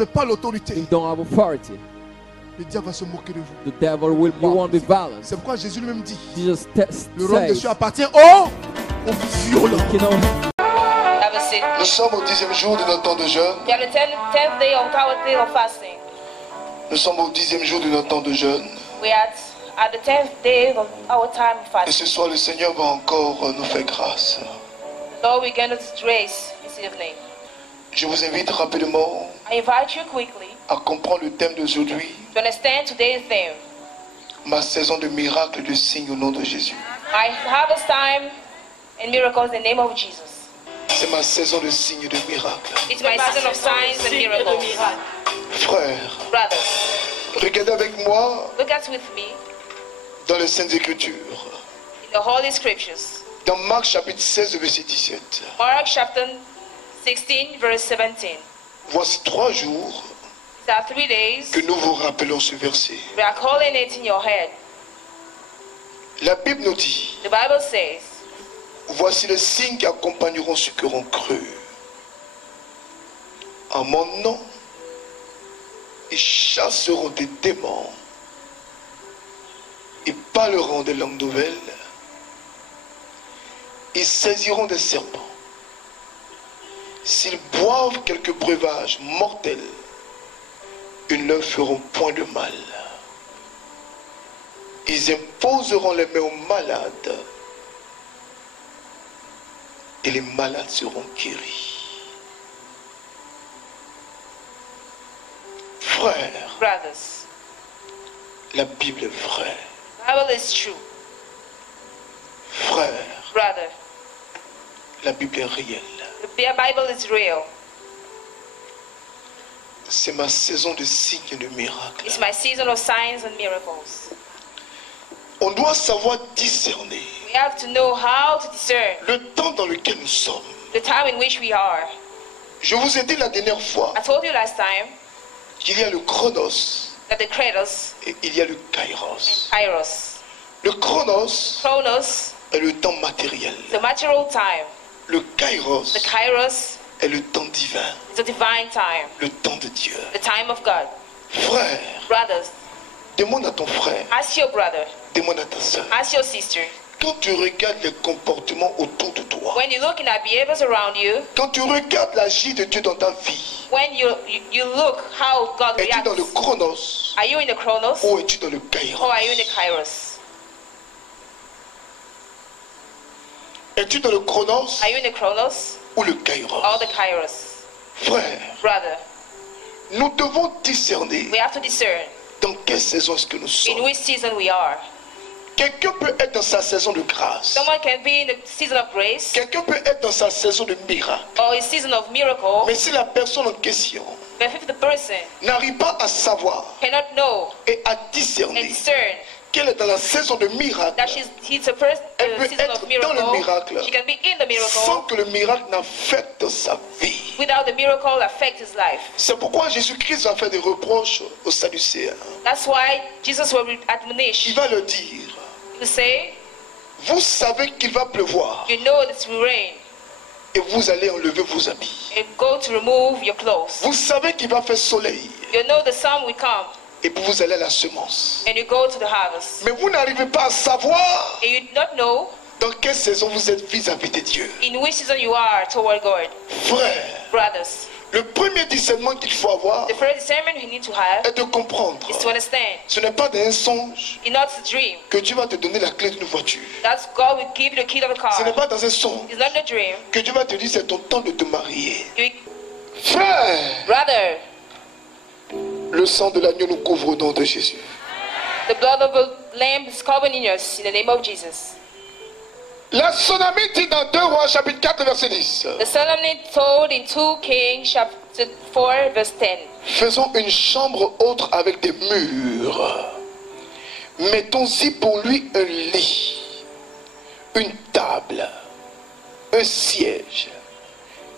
n'avez pas l'autorité, if you don't have authority, le diable va se moquer de vous. the devil will, you won't be violent. C'est pourquoi Jésus lui-même dit, Jesus le royaume des says, cieux appartient aux violents. you know, Have a seat. Nous sommes au 10e jour de notre temps de jeûne. We are the 10th day of our day of fasting. Nous sommes au 10e jour de notre temps de jeûne. We are at the 10th day of our time of Et fasting. ce soir, le Seigneur va encore nous faire grâce. Lord, we're going to grace this evening. Je vous invite rapidement I invite you quickly à comprendre le thème d'aujourd'hui, to understand today's theme. ma saison de miracles et de signes au nom de Jésus. My harvest time and miracles in the name of Jesus. C'est ma saison de signes et de miracles. It's my season of signs and miracles. Frères, Brothers, regardez avec moi look at with me dans les Saintes Écritures. in the Holy Scriptures. Dans Marc chapitre 16, verset 17. Mark chapter 16, verse 17. Voici 3 jours There are 3 days. que nous vous rappelons ce verset. We are calling it in your head. La Bible nous dit, The Bible says, voici les signes qui accompagneront ceux qui auront cru. En mon nom, ils chasseront des démons. Ils parleront des langues nouvelles. Ils saisiront des serpents. S'ils boivent quelques breuvages mortels, ils ne leur feront point de mal. Ils imposeront les mains aux malades et les malades seront guéris. Frères, brothers, la Bible est vraie. the Bible is true. Frères, Brother, la Bible est réelle. the Bible is real. C'est ma saison de signes et de miracles. It's my season of signs and miracles. On doit savoir discerner We have to know how to discern le temps dans lequel nous sommes. the time in which we are. Je vous ai dit la dernière fois I told you last time qu'il y a le chronos that the Kratos et il y a le and kairos. Kairos. Le chronos Chronos, est le temps matériel. the material time. Le kairos The Kairos est le temps divin, is the divine time, le temps de Dieu. the time of God. Frère, Brothers, demande à ton frère, ask your brother, demande à ta soeur. ask your sister. Quand tu regardes les comportements autour de toi, When you look at behaviors around you, quand tu regardes l'agir de Dieu dans ta vie, when you look how God es-tu dans le reacts, chronos are you in the Chronos ou es-tu dans le or kairos? are you in the Kairos? Es-tu dans le chronos Are you in the Chronos ou le or kairos? the Kairos? Frère, Brother, nous devons discerner we have to discern dans quelle saison est-ce que nous in sommes. which season we are. Quelqu'un peut être dans sa saison de grâce. Someone can be in the season of grace Quelqu'un peut être dans sa saison de miracle. or a season of miracle, Mais si la personne en question but if the person n'arrive pas à savoir cannot know et à and discerner discern qu'elle est dans la saison de miracle, that he's a first Elle peut season of être dans le miracle, miracle she can be in the sans miracle que le miracle n'affecte sa vie. without the miracle affect his life. C'est pourquoi Jésus-Christ va faire des reproches aux Sadducéens. That's why Jesus will admonish. Il va leur dire, He will say, vous savez qu'il va pleuvoir you know that it will rain, et vous allez enlever vos habits. and go to remove your clothes. Vous savez qu'il va faire soleil You know the sun will come, et puis vous allez à la semence. and you go to the harvest. Mais vous n'arrivez pas à savoir And you do not know dans quelle saison vous êtes vis-à-vis de Dieu. in which season you are toward God. Frère, Brothers, le premier discernement qu'il faut avoir the first discernment you need to have est de comprendre. is to understand. Ce n'est pas d'un songe It's not a dream. que Dieu va te donner la clé d'une voiture. That's God will give you the key of the Ce n'est car. pas dans un songe It's not a dream. que Dieu va te dire c'est ton temps de te marier. You, Frère, brother, le sang de l'agneau nous couvre au nom de Jésus. the blood of the lamb is covering in us in the name of Jesus. La Tsunami dit dans 2 Rois chapitre 4 verset 10. The solemnity told in 2 Kings chapter 4 verse 10. Faisons une chambre autre avec des murs. Mettons-y pour lui un lit, une table, un siège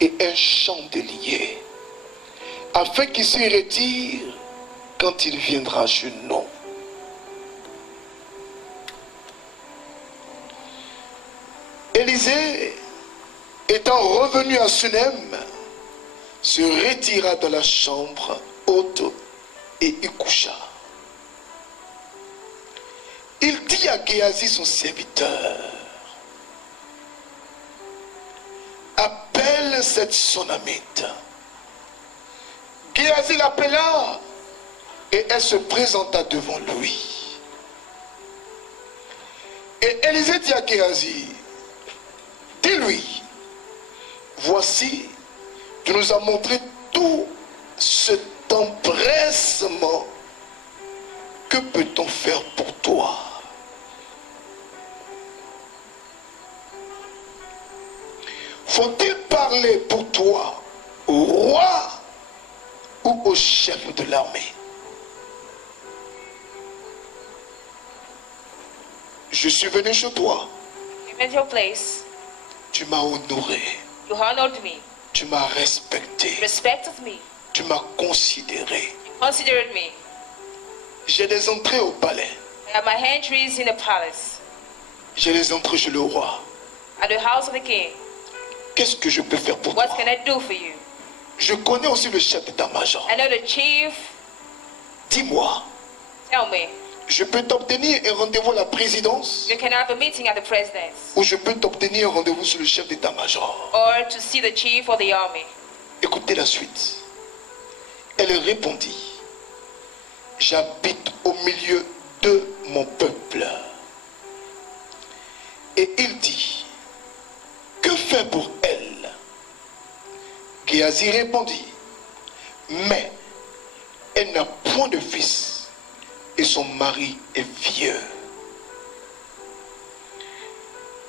et un chandelier, afin qu'il se retire quand il viendra chez nous. Élisée, étant revenu à Sunem, se retira dans la chambre haute et y coucha. Il dit à Géasi son serviteur, appelle cette Sonamite. Géasi l'appela et elle se présenta devant lui. Et Élisée dit à Géasi, dis-lui, voici, tu nous as montré tout cet empressement. Que peut-on faire pour toi? Faut-il parler pour toi au roi ou au chef de l'armée? Je suis venu chez toi. I'm at your place. Tu m'as honoré. You honored me. Tu m'as respecté. Respected me. Tu m'as considéré. You considered me. J'ai des entrées au palais. I have my entries in the palace. J'ai des entrées chez le roi. At the house of the king. Qu'est-ce que je peux faire pour What toi? can I do for you? Je connais aussi le chef d'état-major. I know the chief. Dis-moi, Tell me. je peux t'obtenir un rendez-vous à la présidence You can have a meeting at the president's. ou je peux t'obtenir un rendez-vous sur le chef d'état-major? Or to see the chief or the army. Écoutez la suite. Elle répondit, j'habite au milieu de mon peuple. Et il dit, que faire pour elle? Géasi répondit, mais elle n'a point de fils et son mari est vieux.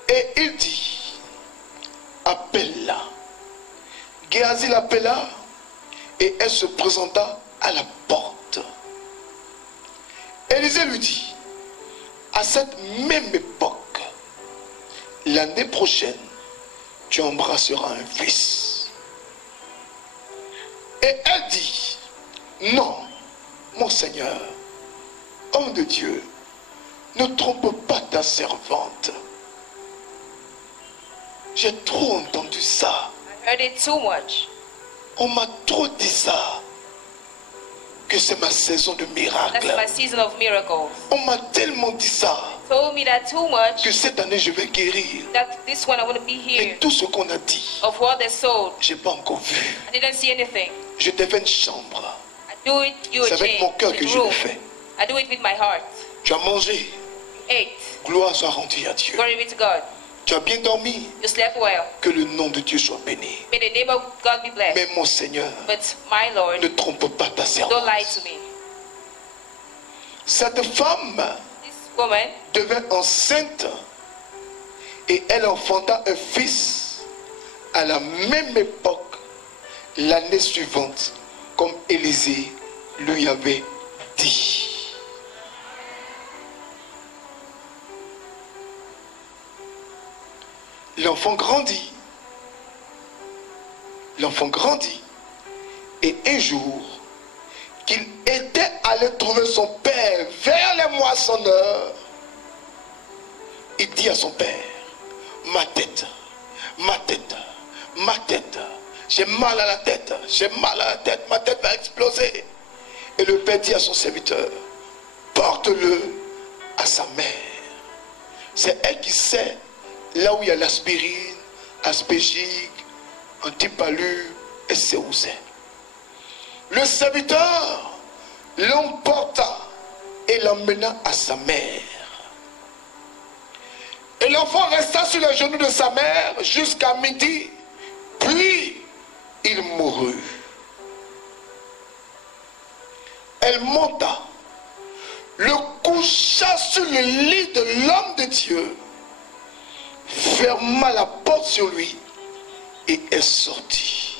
Et il dit, appelle-la. Géasi l'appela et elle se présenta à la porte. Élisée lui dit, à cette même époque, l'année prochaine, tu embrasseras un fils. Et elle dit, non, mon Seigneur, homme de Dieu, ne trompe pas ta servante. J'ai trop entendu ça. I heard it too much. On m'a trop dit ça. Que c'est ma saison de That's miracle. my season of miracles. On m'a tellement dit ça. Told me that too much. Que cette année je vais guérir. That this one I want to be Mais here. tout ce qu'on a dit, Of what they sold. j'ai pas encore vu. I didn't see anything. Je t'ai fait une chambre. I do it, you C'est a avec mon change. cœur que je le fais. I do it with my heart. Tu as mangé. You ate. Gloire soit rendue à Dieu. Glory be to God. Tu as bien dormi. You slept well. Que le nom de Dieu soit béni. May the name of God be blessed. Mais mon Seigneur, But my Lord, ne trompe pas ta don't servante. lie to me. Cette femme This woman devint enceinte et elle enfanta un fils à la même époque, l'année suivante, comme Élisée lui avait dit. L'enfant grandit. L'enfant grandit. Et un jour, qu'il était allé trouver son père vers les moissonneurs, il dit à son père, ma tête, ma tête, ma tête, j'ai mal à la tête, j'ai mal à la tête, ma tête va exploser. Et le père dit à son serviteur, porte-le à sa mère. C'est elle qui sait là où il y a l'aspirine, aspégique, antipalu, et c'est où c'est. Le serviteur l'emporta et l'emmena à sa mère. Et l'enfant resta sur les genoux de sa mère jusqu'à midi, puis il mourut. Elle monta, le coucha sur le lit de l'homme de Dieu, ferma la porte sur lui et est sortie.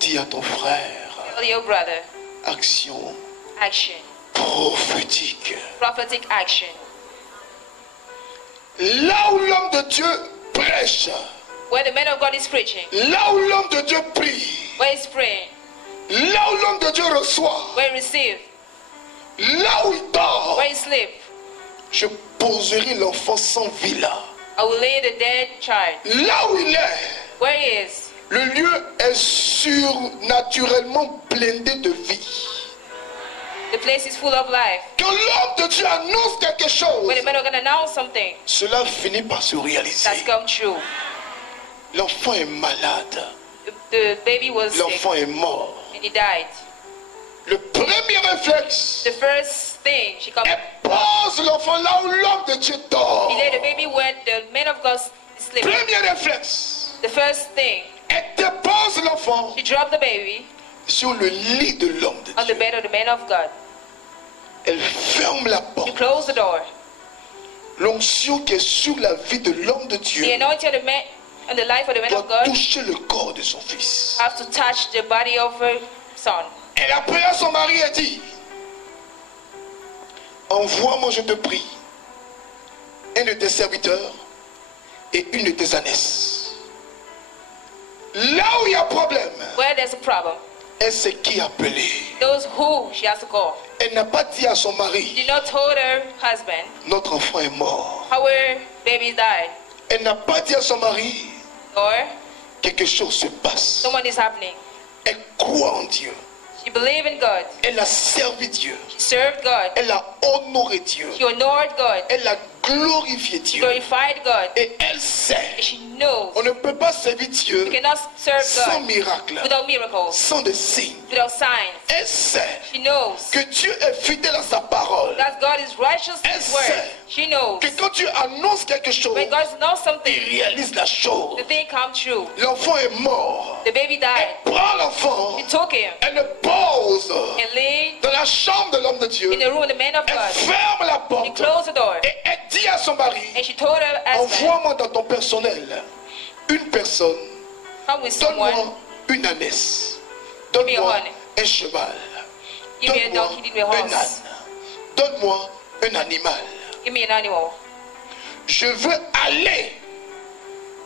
Dis à ton frère, tell your brother, action action, prophétique. prophetic action. Là où l'homme de Dieu prêche, Where the man of God is preaching, là où l'homme de Dieu prie, where he's praying, là où l'homme de Dieu reçoit, where he receives, là où il dort, where he sleeps, je poserai l'enfant sans vie là. I will lay the dead child. Là où il est, Where he is, Le lieu est surnaturellement blindé de vie. The place is full of life. Quand l'homme de Dieu annonce quelque chose, When the man of God announce something, cela finit par se réaliser. that's come true. L'enfant est malade. The baby was sick L'enfant est mort. and he died. Le premier réflexe The first thing she come, est pose l'enfant là où l'homme de Dieu dort. he laid the baby where the man of God is sleeping. Premier réflexe. The first thing, Elle dépose l'enfant she dropped the baby sur le lit de l'homme de on the Dieu. bed of the man of God. Elle ferme la She porte. closed the door. L'onction qui est sur la vie de l'homme de Dieu The anointing of the man and the life of the man of doit God toucher le corps de son fils. have to touch the body of her son. Elle appela son mari et dit, envoie-moi, je te prie, un de tes serviteurs et une de tes ânesses. Là où il y a problème, Where there's a problem, elle sait qui appeler. those who she has to call. Elle n'a pas dit à son mari, She did not told her husband notre enfant est mort. how her baby died, Elle n'a pas dit à son mari, or quelque chose se passe. someone is happening. Elle croit en Dieu. She believed in God. Elle a servi Dieu. She served God. Elle a honoré Dieu. She honored God. Elle a glorifié She Dieu. glorified God. Et elle sait, And she knows on ne peut pas servir Dieu you cannot serve sans God miracle, without miracles, sans des signes. without signs. Elle sait She knows que Dieu est fidèle à sa parole. that God is righteous in His word. She knows Que quand Dieu annonce quelque chose, when God knows il something, réalise la chose. the thing comes true. L'enfant est mort. The baby died. Elle prend l'enfant, She took him elle le pose and laid dans la chambre de l'homme de Dieu. in the room of the man of Elle God. ferme la She porte closed the door et elle dit à son mari, and she told her husband, envoie-moi dans ton personnel une personne, come with donne-moi someone, une ânesse, Give me donne-moi one. un cheval, give me a donne-moi donkey, give me a un horse, âne, donne-moi un animal. give me an animal. Je veux aller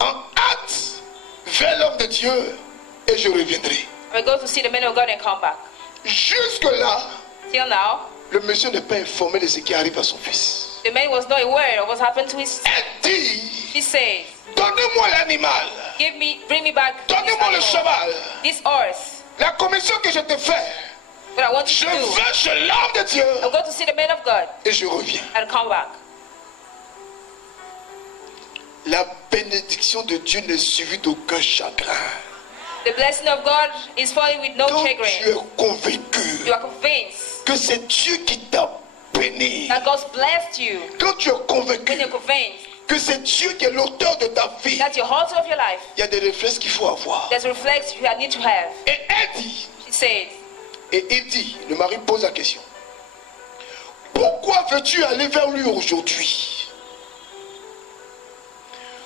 en hâte vers l'homme de Dieu et je reviendrai. I will go to see the man of God and come back. Jusque-là, Till now, le monsieur n'est pas informé de ce qui arrive à son fils. the man was not aware of what happened to his. Elle dit, She says, donnez-moi l'animal, bring me back this donnez-moi le animal, cheval. this horse. La commission que je te fais, What I want je you to do, vais chez l'homme de Dieu I'll go to see the man of God et je reviens. and come back. La bénédiction de Dieu n'est suivie d'aucun chagrin. The blessing of God is falling with no Quand tu chagrin. es convaincu You are convinced que c'est Dieu qui t'a béni, that God's blessed you. quand tu es convaincu When you're convinced que c'est Dieu qui est l'auteur de ta vie, that's your author of your life, il y a des réflexes qu'il faut avoir. there's a reflex you need to have. Et elle dit, She says, et il dit, le mari pose la question, pourquoi veux-tu aller vers lui aujourd'hui?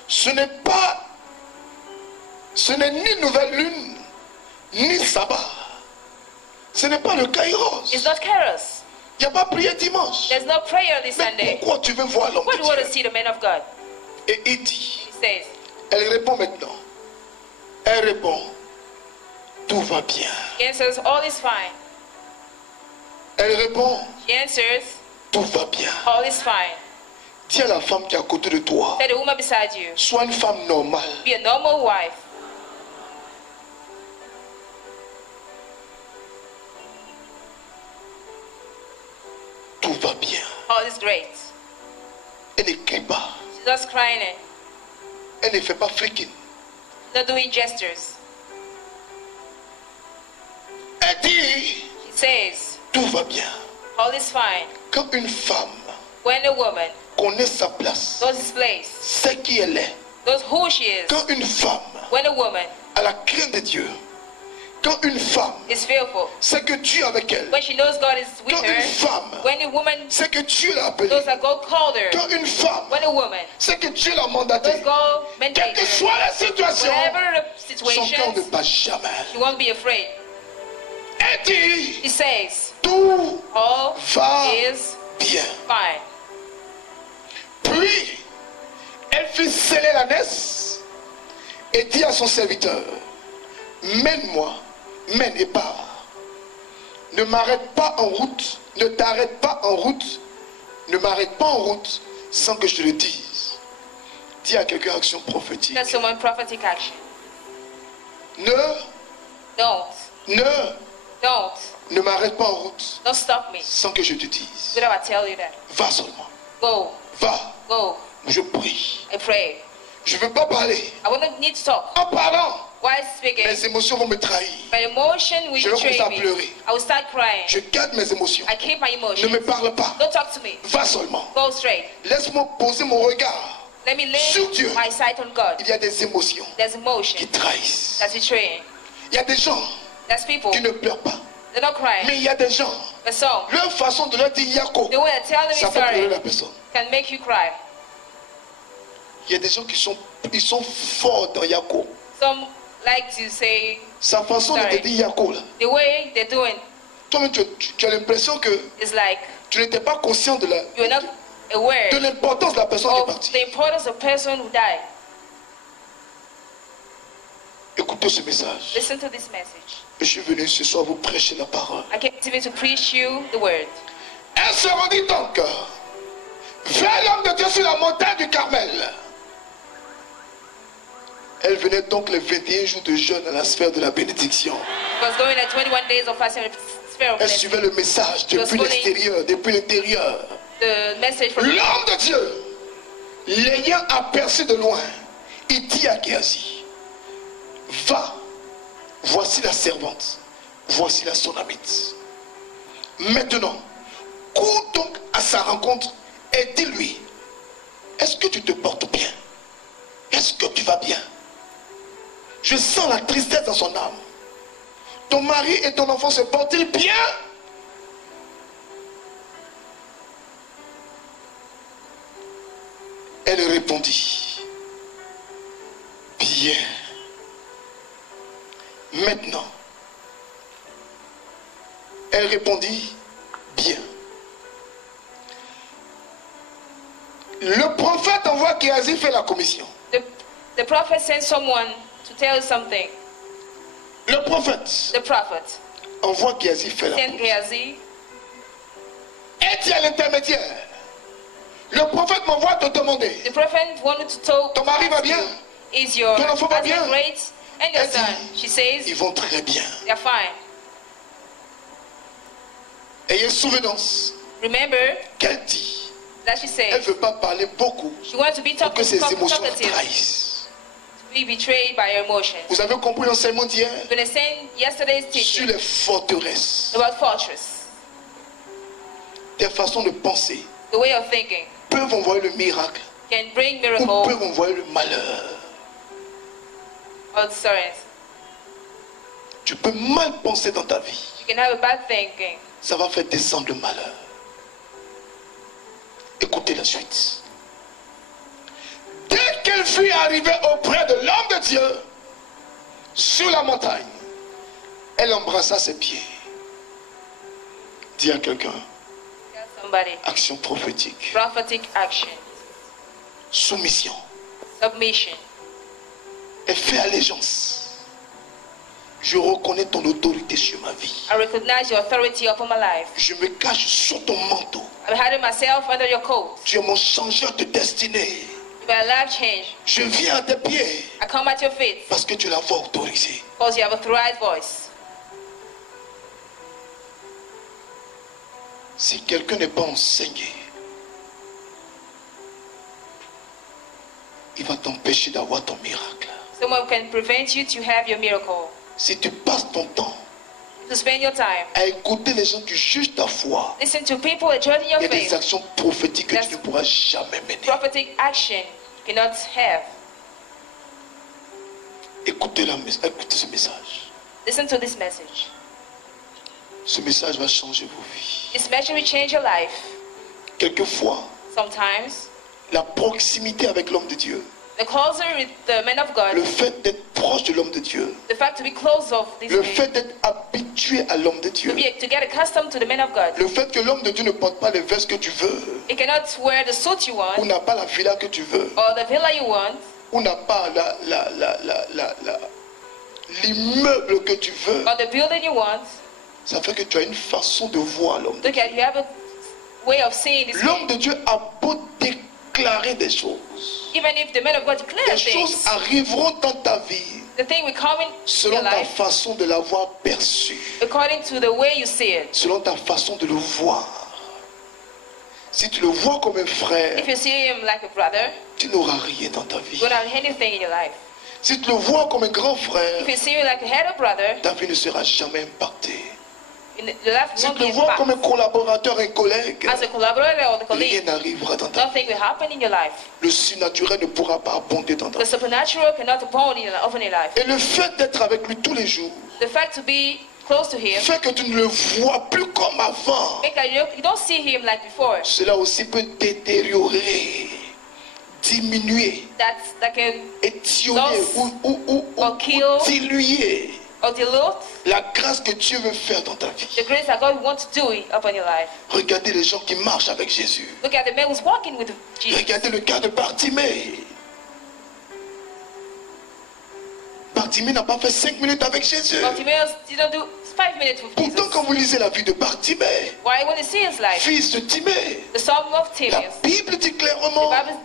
Ce n'est ni nouvelle lune, ni sabbat. Ce n'est pas le Kairos. it's not Kairos. Il n'y a pas prié dimanche. There's no prayer this Mais Sunday. pourquoi tu veux voir l'homme Why de do you want to Dieu? see the man of God? Et il dit, He says, elle répond maintenant. Elle répond, tout va bien. he answers, all is fine. Elle répond, She answers, tout va bien. all is fine. Dis à la femme qui est à côté de toi, Tell the woman beside you, sois une femme normale. be a normal wife. Tout va bien. All is great. Elle ne crie pas. She's just crying and Elle ne fait pas freaking. not doing gestures. Elle dit, She says, tout va bien. all is fine. Quand une femme When a woman connaît sa place, knows his place, sait qui elle est. knows who she is, Quand une femme when a woman a la crainte de Dieu, quand une femme is fearful, sait que Dieu est avec elle, when she knows God is with quand une her, femme when a woman sait que Dieu l'a appelée, knows that God called her, quand une femme when a woman sait que Dieu l'a mandatée, knows God quelle mandated que her, soit la situation, whatever the son cœur ne situation, bat jamais. she won't be afraid. Elle dit, He says, tout all va is bien. fine. Puis, elle fit sceller l'ânesse et dit à son serviteur, mène-moi, mène et pars. Ne m'arrête pas en route, ne t'arrête pas en route, ne m'arrête pas en route sans que je te le dise. Dis à quelqu'un action prophétique. That's someone prophetic action. ne m'arrête pas en route Don't stop me sans que je te dise. without I tell you that. Va seulement. Go. Va. Go. Je prie. I pray. Je ne veux pas parler. I won't need to talk. En parlant, While speaking, mes émotions vont me trahir. my emotion will Je vais betray commencer à me. pleurer. I will start crying. Je garde mes émotions. I keep my Ne emotions. me parle pas. Don't talk to me. Va seulement. Go straight. Laisse-moi poser mon regard. Let me Sur lay Dieu. my sight on God. Il y a des émotions There's qui emotion trahissent. that's betraying. Il y a des gens There's people. qui ne pleurent pas. They're not crying. Mais il y a des gens, But some, leur façon de leur dire Yako, the way they tell them ça it's fait pleurer sorry la personne. can make you cry. Il y a des gens qui sont forts dans Yako. Some like to say Sa façon de Sorry. te dire Yako, là, the way they're doing toi-même tu as l'impression que is like tu n'étais pas conscient de you're not aware l'importance de la personne qui est of partie. the importance of the person who died. Écoutez ce message. Listen to this message. Je suis venu ce soir vous prêcher la parole. I came to preach you the word. Elle se rendit donc vers l'homme de Dieu sur la montagne du Carmel. Elle venait donc les 21 jours de jeûne à la sphère de la bénédiction. It was going at 21 days of fasting in the sphere of Elle blessing. suivait le message depuis l'extérieur, depuis l'intérieur. The message from L'homme de Dieu, l'ayant aperçu de loin, il dit à Géasi, va, voici la servante, voici la Sonamite. Maintenant, cours donc à sa rencontre et dis-lui, est-ce que tu te portes bien? Est-ce que tu vas bien? Je sens la tristesse dans son âme. Ton mari et ton enfant se portent-ils bien? Elle répondit, bien. Maintenant, elle répondit, bien. Le prophète envoie Géasi faire la commission. the prophet sent someone to tell you something. Le prophète The prophet envoie Géasi faire la sent commission. Gehazi. Et dit à l'intermédiaire, le prophète m'envoie te demander, The prophet wanted to talk. ton mari va bien? Is your Ton enfant va bien? husband great? And your Elle son? dit, She says ils vont très bien. they're fine. Ayez souvenance Remember qu'elle dit, that she elle ne says veut pas parler beaucoup she wants to be pour que ses émotions la talkative, trahissent. to be betrayed by her emotions. Vous avez compris l'enseignement d'hier When I sent yesterday's sur teaching les forteresses, about fortress, des façons de penser the way of thinking peuvent envoyer le miracle can bring ou miracle peuvent envoyer le malheur. or sorrows. Tu peux mal penser dans ta vie, You can have a bad thinking. ça va faire descendre le malheur. Écoutez la suite. Dès qu'elle fut arrivée auprès de l'homme de Dieu sur la montagne, elle embrassa ses pieds. Dis à quelqu'un, Tell somebody. action prophétique, Prophetic action, soumission, submission. et fais allégeance. Je reconnais ton autorité sur ma vie. I recognize your authority upon my life. Je me cache sous ton manteau. I'm hiding myself under your coat. Tu es mon changeur de destinée. You my life change. Je viens à tes pieds I come at your feet parce que tu l'as voix autorisée. because you have a authorized voice. Si quelqu'un n'est pas enseigné, il va t'empêcher d'avoir ton miracle. Someone can prevent you to have your miracle. Si tu passes ton temps To spend your time. à écouter les gens qui jugent ta foi, Listen to people judging your il y a des faith. actions prophétiques que tu ne pourras jamais mener. Prophetic action you cannot have. Écoutez ce message. Listen to this message. Ce message va changer vos vies. This message will change your life. Quelquefois, Sometimes, la proximité avec l'homme de Dieu, the closer with the man of God, le fait d'être proche de l'homme de Dieu, the fact to be close of this le man, fait d'être habitué à l'homme de Dieu, to get accustomed to the man of God. le fait que l'homme de Dieu ne porte pas les vestes que tu veux, He cannot wear the suit you ou want, n'a pas la villa que tu veux, or the villa you want, ou n'a pas l'immeuble que tu veux, or the building you want. ça fait que tu as une façon de voir l'homme de Look at, you have a way of seeing this L'homme man. de Dieu a beau déclarer des choses. Even if the man of God Des declares choses things, arriveront dans ta vie The thing will come in selon your ta life façon de l'avoir perçu, according to the way you see it. selon ta façon de le voir. Si tu le vois comme un frère, If you see him like a brother, tu n'auras rien dans ta vie. you don't have anything in your life. Si tu le vois comme un grand frère, If you see him like a head of brother, ta vie ne sera jamais impactée. your life Si won't tu be le vois comme un impacted. collaborateur, un collègue, As a collaborator or the rien colleague, n'arrivera dans ta vie. nothing will happen in your life. Le surnaturel ne pourra pas abonder dans ta The vie. supernatural cannot abound in your life. Et le fait d'être avec lui tous les jours The fact to be close to him, fait que tu ne le vois plus comme avant. make that you don't see him like before. Cela aussi peut détériorer, diminuer, That can étioler ou kill. diluer or dilute la grâce que Dieu veut faire dans ta vie. the grace that God wants to do upon your life. Regardez les gens qui marchent avec Jésus. Look at the man who's walking with Jesus. Regardez le cas de Bartimée. Bartimée n'a pas fait 5 minutes avec Jésus. Bartimaeus didn't do 5 minutes with Pourtant, Jesus. quand vous lisez la vie de Bartimée, Why when you see his life, fils de Timée, the Psalm of la Timaeus, Bible dit the clairement, Bible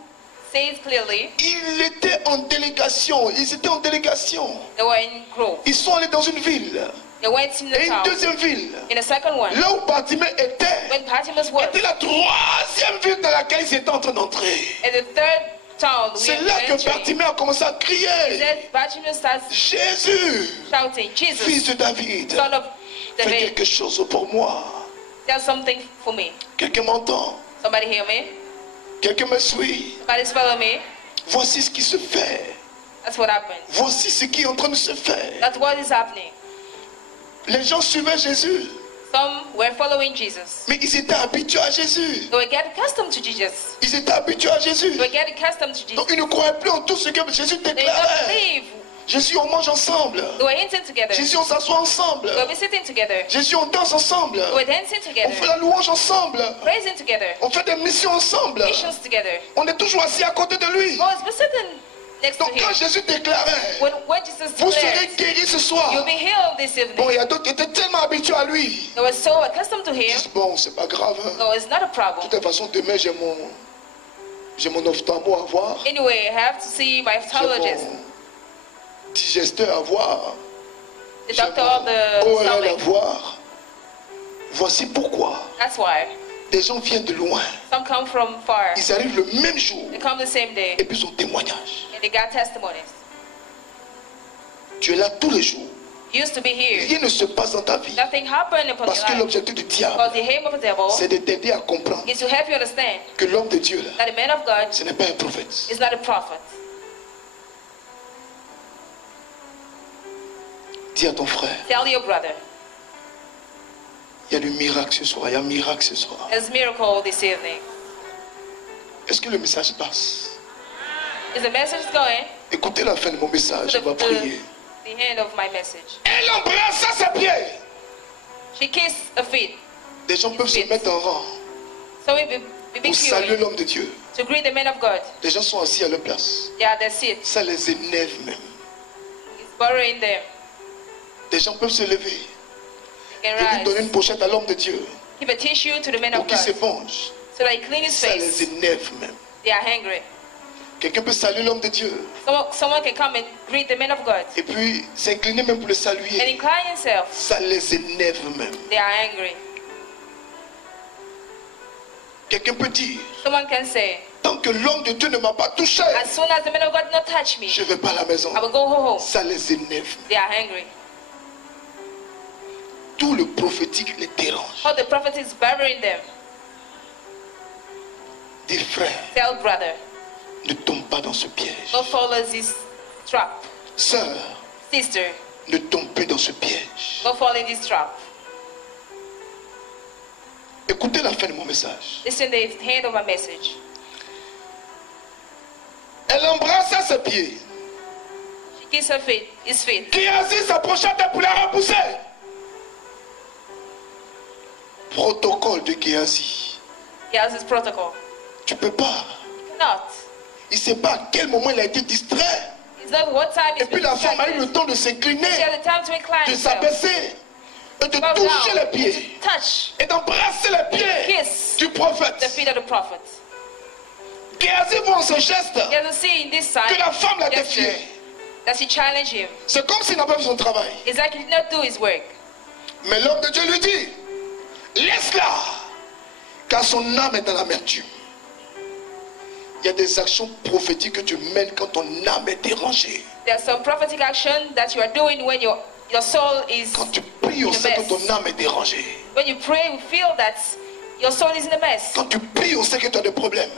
says clearly il était en délégation. Ils étaient en délégation. they were in growth. Ils sont allés dans une ville. They went in the Et une town. deuxième ville. In the second one, Là où Bartimée était, when Bartimaeus was, était la troisième ville dans laquelle ils étaient en train d'entrer. in the third town, we C'est là que entering. Bartimée a commencé à crier. Then Bartimaeus starts Jésus, shouting, fils Jesus, de David, son of fais David, quelque chose pour moi. tell something for me. Quelqu'un m'entend? Somebody hear me? Quelqu'un me suit? Somebody's follow me? Voici ce qui se fait. That's what happened. Voici ce qui est en train de se faire. That's what is happening. Les gens suivaient Jésus, Some were following Jesus. mais ils étaient habitués à Jésus. They were getting accustomed to Jesus. Ils étaient habitués à Jésus. They were getting accustomed to Jesus. Donc ils ne croyaient plus en tout ce que Jésus They did not déclarait. believe. Jésus, on mange ensemble. They were eating together. Jésus, on s'assoit ensemble. They were sitting together. Jésus, on danse ensemble. They were dancing On together. fait la louange ensemble. Praising together. On fait des missions ensemble. Missions together. On est toujours assis à côté de lui. Oh, we're sitting next to Donc quand him. Jésus déclarait, When Jesus vous serez declared, guéris ce soir. you'll be healed this Bon, il evening. y a d'autres qui étaient tellement habitués à lui. They were so accustomed to Ils him. disent, bon, c'est pas grave. Hein. No, it's not a De problem. toute façon, demain, j'ai mon ophtalmo à voir. Anyway, I have to see my J'ai ophthalmologist, mon digesteur à voir. the J'ai doctor of the mon ORL à stomach. voir. Voici pourquoi. That's why. Des gens viennent de loin. Some come from far. Ils arrivent le même jour. They come the same day. Et puis son témoignage. And they got testimonies. Tu es là tous les jours. You used to be here. Rien ne se passe dans ta vie. Nothing happened upon Parce your que life. l'objectif du diable, Because the aim of the devil c'est de t'aider à comprendre is to help you understand que l'homme de Dieu, là, that the man of God ce n'est pas un prophète. is not a prophet. Dis à ton frère, Tell your brother, il y a du miracle ce soir, il y a un miracle ce soir. there's a miracle this evening. Est-ce que le message passe? Is the message going? Écoutez la fin de mon message, on va prier. The end of my message. Elle embrassa ses pieds. She kissed her feet. Des gens peuvent se mettre en rang So we be pour big saluer queuing l'homme de Dieu. to greet the man of God. Des gens sont assis à leur place. They are at their seat. Ça les énerve même. He's borrowing them. Des gens peuvent se lever, They venir can donner rise. une pochette à l'homme de Dieu Give a tissue to the man pour of qu'il God s'éponge. so that he clean his Ça les face. énerve même. They are hungry. Quelqu'un peut saluer l'homme de Dieu Someone can come and greet the man of God et puis s'incliner même pour le and saluer. incline himself. Ça les énerve même. They are angry. Quelqu'un peut dire, Someone can say, tant que l'homme de Dieu ne m'a pas touché, as soon as the man of God not touch me, je ne vais pas à la maison. I will go home. Ça les énerve. They are angry. Tout le prophétique les dérange. How the prophet is burying them. Des frères, Tell brother, ne tombe pas dans ce piège. don't follow this trap. Sœur, Sister, ne tombe plus dans ce piège. don't fall in this trap. Écoutez la fin de mon message. Listen to the end of my message. Elle embrassa ses pieds. She kissed her feet, his feet. Géasi s'approcha d'elle pour la repousser. Protocole de Géasi. He has his protocol. Tu peux pas. Not. Il ne sait pas à quel moment il a été distrait. It's not what time Et is puis la femme a eu le temps de She s'incliner, had the time to incline de herself. s'abaisser et de Bow toucher down, les pieds touch et d'embrasser les pieds Kiss du the prophète. feet of the prophet. Géasi voit en ce geste He doesn't see in this sign que la femme l'a gesture défié. that she challenged him. C'est comme s'il n'a pas fait son travail. It's like he did not do his work. Mais l'homme de Dieu lui dit, laisse-la, car son âme est dans l'amertume. Il y a des actions prophétiques que tu mènes quand ton âme est dérangée. There's some prophetic action that you are doing when your soul is Quand tu pries au in a sein que mess. ton âme est dérangée. When you pray, we feel that your soul is in a mess. Quand tu pries au sein que tu as des problèmes.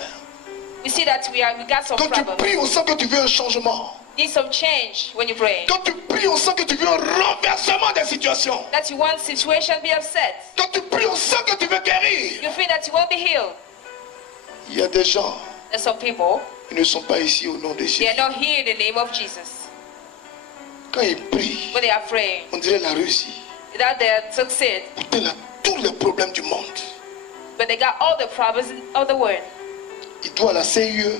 We see that we got some Quand tu problems. pries au sein que tu veux un changement. Need some change when you pray. Quand tu pries au sein que tu veux un renversement des situations. That you want situation to be upset. Quand tu pries au sein que tu veux guérir. You feel that you won't be healed. Il y a des gens There's some people, qui ne sont pas ici au nom de they Jésus. are not here in the name of Jesus. Quand ils prient, When they are praying, on dirait la Russie. that they succeed. Pourtant, il a tous les problèmes du monde. But they got all the problems of the world. Il doit à la CIE. They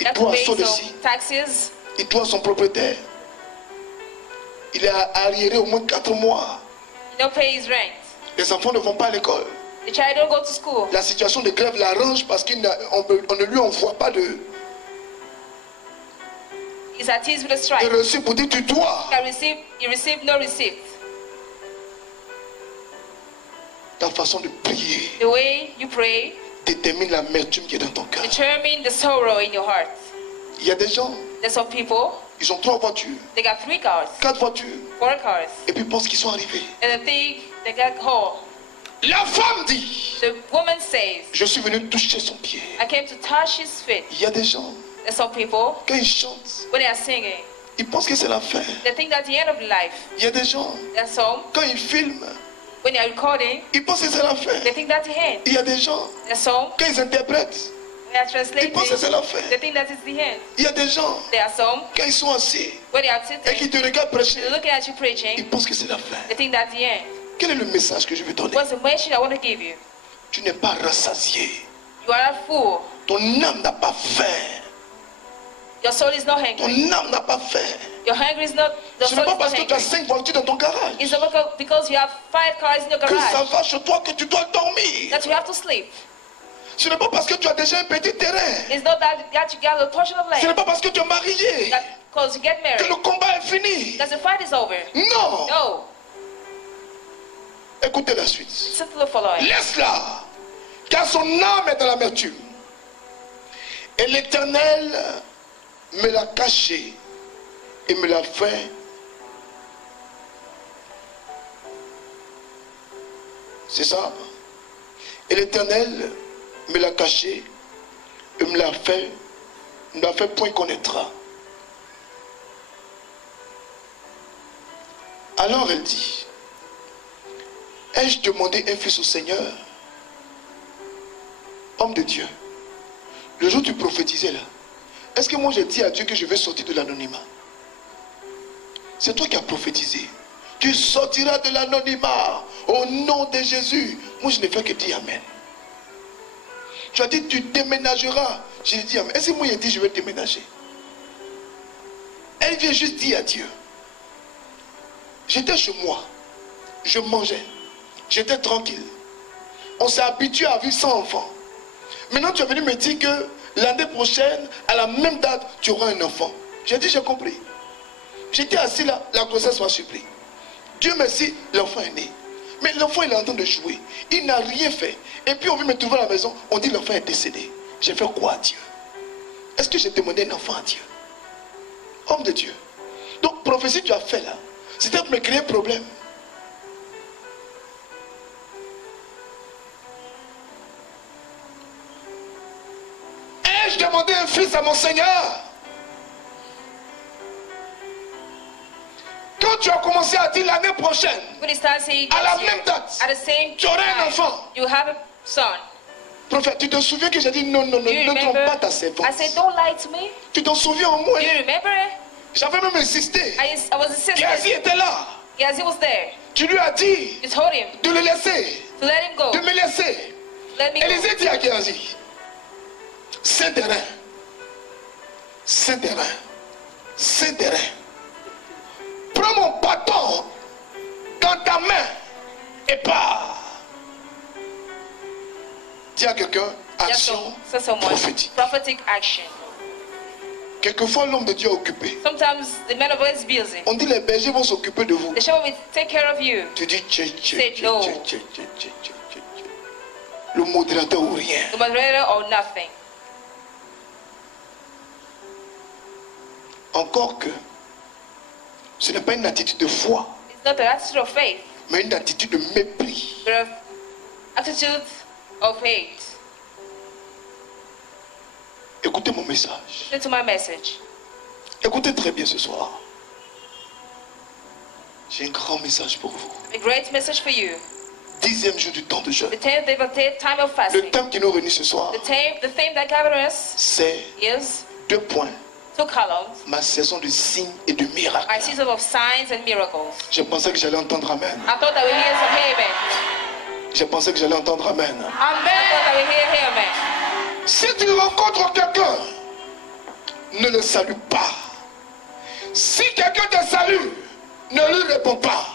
Il have to doit à pay Sodecy. some taxes. Il doit à son propriétaire. Il est arriéré au moins 4 mois. He don't pay his rent. Les enfants ne vont pas à l'école. The child don't go to school. La situation de grève l'arrange parce qu'on ne lui envoie pas de He's at ease with a strike. reçu pour dire tu dois. He received no receipt. Ta façon de prier The way you pray détermine l'amertume qui est dans ton cœur. determine the sorrow in your heart. Il y a des gens, There's some people, ils ont 3 voitures, they got 3 cars, 4 voitures, 4 cars, et puis ils pensent qu'ils sont arrivés. and they think they got home. La femme dit, The woman says, je suis venu toucher son pied. I came to touch his feet. Il y a des gens, There's some people, quand ils chantent, when they are singing, ils pensent que c'est la fin. they think that's the end of life. Il y a des gens, There's some, quand ils filment, when they are recording, ils pensent que c'est la fin. they think that's the end. Il y a des gens, There's some, quand ils interprètent, when they are ils translating, pensent que c'est la fin. they think that is the end. Il y a des gens, There are some, quand ils sont assis when they are et sitting, qu'ils te regardent prêcher, they're looking at you ils preaching, pensent que c'est la fin. they think that's the end. Quel est le message que je veux donner? What's the message I want to give you? Tu n'es pas rassasié. You are a fool. Ton âme n'a pas faim. Your soul is not Ton hungry. âme n'a pas faim. Your hunger is not. The Ce n'est soul pas is parce not que tu as hungry. 5 voitures dans ton garage It's not because you have 5 cars in your que ça garage va chez toi que tu dois dormir. that you have to sleep. Ce n'est pas parce que tu as déjà un petit terrain. It's not that you got a portion of Ce n'est land. pas parce que tu es marié That because you get que married, le combat est fini. that the fight is over. Non. No. Écoutez la suite. Listen to the following. Laisse-la, car son âme est dans l'amertume. Et l'Éternel me l'a caché et me l'a fait. C'est ça? Et l'Éternel me l'a caché et me l'a fait point connaître. Alors elle dit, ai-je demandé un fils au Seigneur? Homme de Dieu, le jour où tu prophétisais là, est-ce que moi j'ai dit à Dieu que je vais sortir de l'anonymat? C'est toi qui as prophétisé. Tu sortiras de l'anonymat au nom de Jésus. Moi je n'ai fait que dire Amen. Tu as dit tu déménageras. J'ai dit Amen. Est-ce que moi j'ai dit je vais déménager? Elle vient juste dire à Dieu. J'étais chez moi. Je mangeais. J'étais tranquille. On s'est habitué à vivre sans enfant. Maintenant tu es venu me dire que l'année prochaine, à la même date, tu auras un enfant. J'ai dit j'ai compris. J'étais assis là, la grossesse m'a surpris. Dieu merci, l'enfant est né. Mais l'enfant il est en train de jouer. Il n'a rien fait. Et puis on vient me trouver à la maison, on dit l'enfant est décédé. J'ai fait quoi à Dieu? Est-ce que j'ai demandé un enfant à Dieu? Homme de Dieu. Donc prophétie tu as fait là, c'était pour me créer un problème. Ai-je demandé un fils à mon Seigneur? Quand tu as commencé à dire l'année prochaine, When you start saying à la next year, même date, at the same tu aurais un time, enfant. you have a son. Prophète, tu te souviens que j'ai dit non, non, non, Do you ne trompe remember? pas ta servante. I said, don't lie to me. Tu t'en souviens en moi? Do you remember it? J'avais même insisté. I was Géasi insisting. était là. Yes, he was there. Tu lui as dit You told him de le laisser, to let him go. de me laisser. Let me go. Élisée dit à Géasi, Saint terrain, Saint terrain, Saint terrain. Prends mon bâton dans ta main et pars. Dis à quelqu'un, Yes, action so someone prophétique. prophetic action. Quelquefois, l'homme de Dieu est occupé. Sometimes the man of God is busy. On dit les bergers vont s'occuper de vous. The shepherd will take care of you. Tu dis tché, tché, Say tché, no. tché, tché, tché, tché, tché, tché, tché. Le modérateur ou rien. The moderator or nothing. Encore que ce n'est pas une attitude de foi, It's not an attitude of faith, mais une attitude de mépris. but an attitude of hate. Écoutez mon message. Listen to my message. Écoutez très bien ce soir. J'ai un grand message pour vous. A great message for you. 10e jour du temps de jeûne. The 10th day of the time of Le fasting. thème qui nous réunit ce soir, The theme that gathers us c'est is 2 points. 2 columns. Ma saison de signes et de miracles. My season of signs and miracles. Je pensais que j'allais entendre Amen. I thought that we hear some amen. Je pensais que j'allais entendre Amen. Amen. I thought that we hear amen. Si tu rencontres quelqu'un, ne le salue pas. Si quelqu'un te salue, ne lui réponds pas.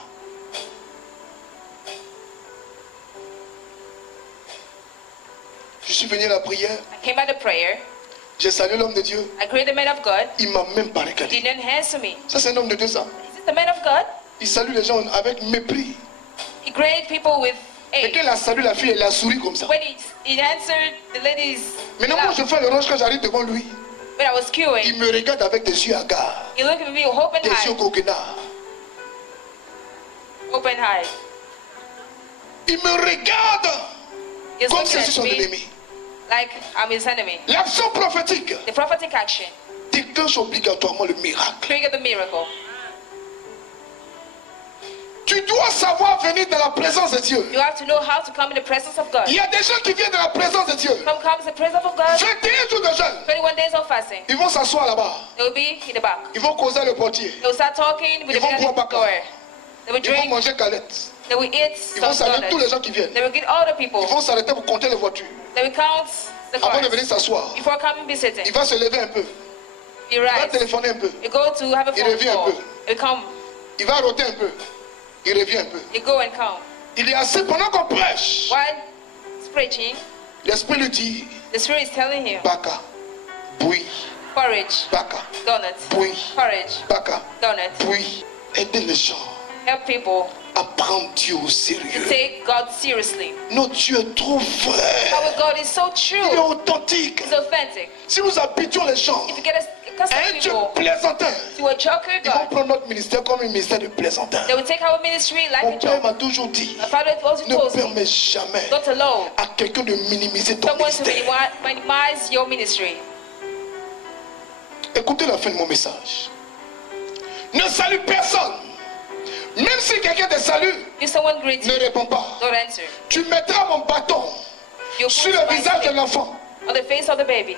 Je suis venu à la prière, I came at the prayer. j'ai salué l'homme de Dieu, I greeted the man of God. il m'a même pas He regardé. didn't answer me. Ça c'est un homme de Dieu ça. Is it the man of God? Il salue les gens avec mépris. He greeted people with Et hate. quand il a salué la fille, elle a souri comme ça. When he answered the ladies, Maintenant moi je fais le range quand j'arrive devant lui. when I was Il queuing, me regarde avec des yeux hagards, he looked at me with open des yeux eyes. goguenards. Open eyes. Il me regarde He's comme looking si je suis at son me ennemi. like I'm his enemy. L'action prophétique The prophetic action déclenche obligatoirement le miracle. triggered the miracle. Tu dois savoir venir dans la présence de Dieu. You have to know how to come in the presence of God. Il y a des gens qui viennent dans la présence de Dieu. Some comes in the presence of God. 21 jours de jeûne. 21 days of fasting. Ils vont s'asseoir là-bas. They will be in the back. Ils vont causer le portier. They will start talking with Ils the vont man boire at the door. They will Ils vont drink. manger galette. They will eat Ils vont some saluer tous les donuts. gens qui viennent. They will get all the people. Ils vont s'arrêter pour compter les voitures. They will count the Avant de cars venir s'asseoir. before coming be sitting. Il va se lever un peu. You Il va rise. téléphoner un peu. You go to have a Il phone revient un call. peu. You come. Il va rôter un peu. Il revient un peu. You go and come. Il est assis pendant qu'on prêche. While he's preaching, L'esprit lui dit, the Spirit is telling him, Baka, bouille, porridge, Baka, donuts, bouille, porridge, Baka, donuts. bouille. Aidez les gens Help people à prendre Dieu au to sérieux. take God seriously. Notre Dieu est trop vrai. Our God is so Il est true. authentique. It's authentic. Si nous habituons les gens If you get à accustomed un Dieu people plaisantin, to a joker ils vont God, prendre notre ministère comme un ministère de plaisantin. they will take our ministry like Mon a père joke. m'a toujours dit, My father also ne told me, permets jamais don't allow à quelqu'un de minimiser ton someone to ministère. minimize your ministry. Écoutez la fin de mon message. Ne salue personne. Même si quelqu'un te salue, If someone greets ne you, réponds pas. don't answer. Tu mettras mon bâton You sur put le my visage de stick l'enfant. on the face of the baby.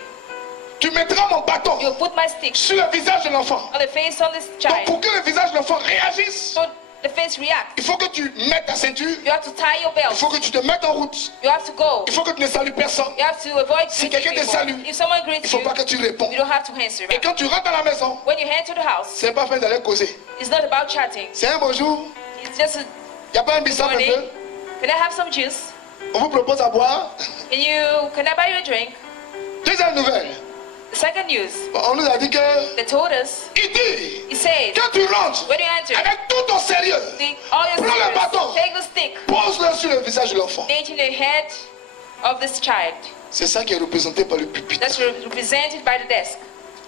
Tu mettras mon bâton You put my stick sur le visage de l'enfant. on the face of this Donc child. pour que le visage de l'enfant réagisse, So the face reacts. il faut que tu mettes ta ceinture. You have to tie your Il belt. faut que tu te mettes en route. You have to go. Il faut que tu ne salues personne. You have to avoid Si greeting quelqu'un te people. salue, If someone Il ne greets faut you, pas que tu réponds. you don't have to answer Et back. quand tu rentres dans la maison, When you head to the house, ce n'est pas fait d'aller causer. it's not about chatting. C'est un bonjour. It's just a Il n'y a pas un bissap un morning. peu. Can I have some juice? On vous propose à boire. Can I buy you a drink? Deuxième nouvelle. The second news, On nous a dit que they told us, il dit, he says, quand tu rentres when you enter, avec tout ton sérieux, all your prends le bâton, serious, take the stick, pose-le sur le visage de l'enfant. lay it in the head of this child. C'est ça qui est représenté par le pupitre. That's represented by the desk.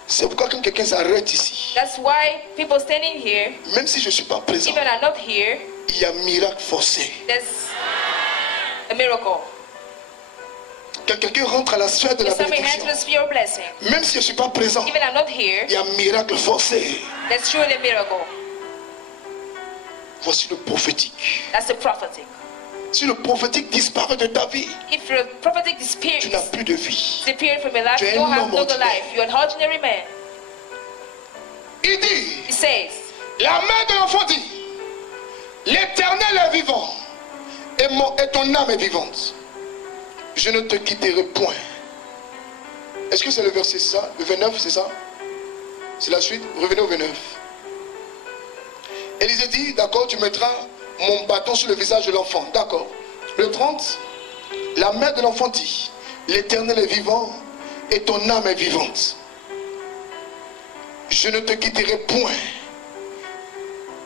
C'est pourquoi quand quelqu'un s'arrête ici, That's why people standing here, même si je ne suis pas présent, even I'm not here, il y a un miracle forcé. there's a miracle. Quand quelqu'un rentre à la sphère de la If somebody bénédiction, enters the sphere of blessing, même si je ne suis pas présent, even I'm not here, il y a un miracle forcé. that's truly a miracle. Voici le prophétique. That's the prophetic. Si le prophétique disparaît de ta vie, If the prophetic tu n'as plus de vie. disappeared from your life, Tu es you don't un have homme no good ordinaire. life. You're an ordinary man. Il dit, He says, la mère de l'enfant dit, l'Éternel est vivant et ton âme est vivante. Je ne te quitterai point. Est-ce que c'est le verset, c'est ça? Le 29, c'est ça? C'est la suite? Revenez au 29. Élisée dit, d'accord, tu mettras mon bâton sur le visage de l'enfant. D'accord. Le 30, la mère de l'enfant dit, l'Éternel est vivant et ton âme est vivante. je ne te quitterai point.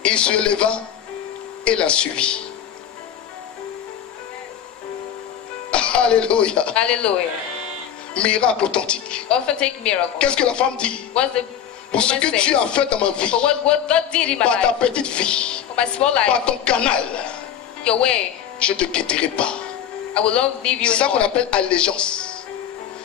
Il se leva et la suivit. Alléluia. Hallelujah. Miracle authentique. Authentic miracle. Qu'est-ce que la femme dit? What's the Pour ce woman que saying? tu as fait dans ma vie, For what God did in my par ta life, petite vie, for my small par life, ton canal, your way, je ne te quitterai pas. I will not leave you C'est ça qu'on anymore. appelle allégeance.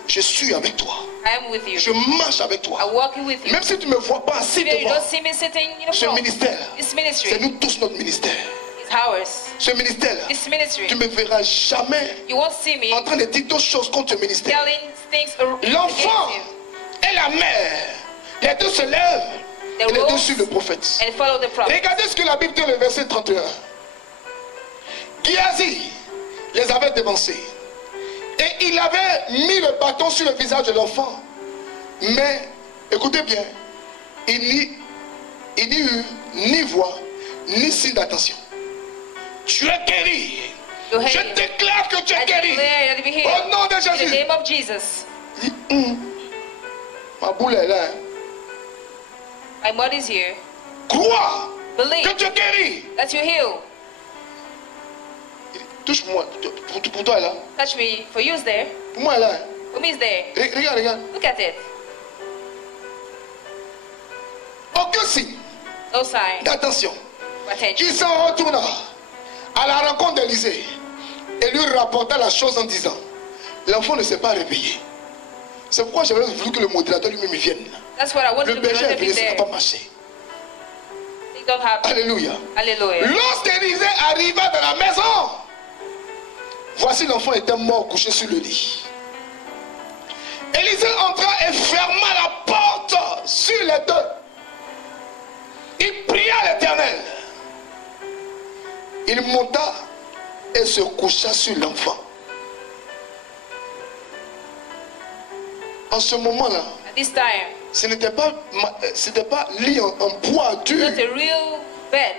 Je suis avec toi. I am with you. Je marche avec toi. I'm walking with you. Même si tu ne me vois pas assis Even if you devant don't see me sitting in the ce front, ministère, this c'est ministry nous tous notre ministère. is ours. Ce ministère, This ministry, tu ne me verras jamais you won't see me en train de dire d'autres choses contre ce ministère. telling things against L'enfant you. et la mère, les deux se lèvent They et les deux rose suivent le prophète. and follow the prophet. Regardez ce que la Bible dit, le verset 31. Géasi les avait devancés. Et il avait mis le bâton sur le visage de l'enfant. Mais, écoutez bien, il n'y eut ni voix, ni signe d'attention. Tu es guéri. You Je hate him. déclare que tu es I guéri. declare that to be Au healed. nom de In the Jésus. name of Jesus. Il dit, ma boule est là. My mother is here. Crois Believe que tu es guéri. that you're healed. Il dit, touche-moi. Pour toi, elle est là. Touch me. For you is there. Pour moi, elle est là. For me is there. Regarde, regarde. Look at it. Aucun signe No sign d'attention. of attention. Il s'en retourna à la rencontre d'Élisée et lui rapporta la chose en disant, l'enfant ne s'est pas réveillé. C'est pourquoi j'avais voulu que le modérateur lui-même vienne. That's what I wanted Le to be berger est venu, ça n'a there. pas marché. It don't happen. Alléluia. Hallelujah. Lorsqu'Élisée arriva dans la maison, voici l'enfant était mort couché sur le lit. Élisée entra et ferma la porte sur les deux. Il pria l'Éternel. Il monta et se coucha sur l'enfant. En ce moment-là, At this time, ce n'était pas lit en bois dur. not a real bed.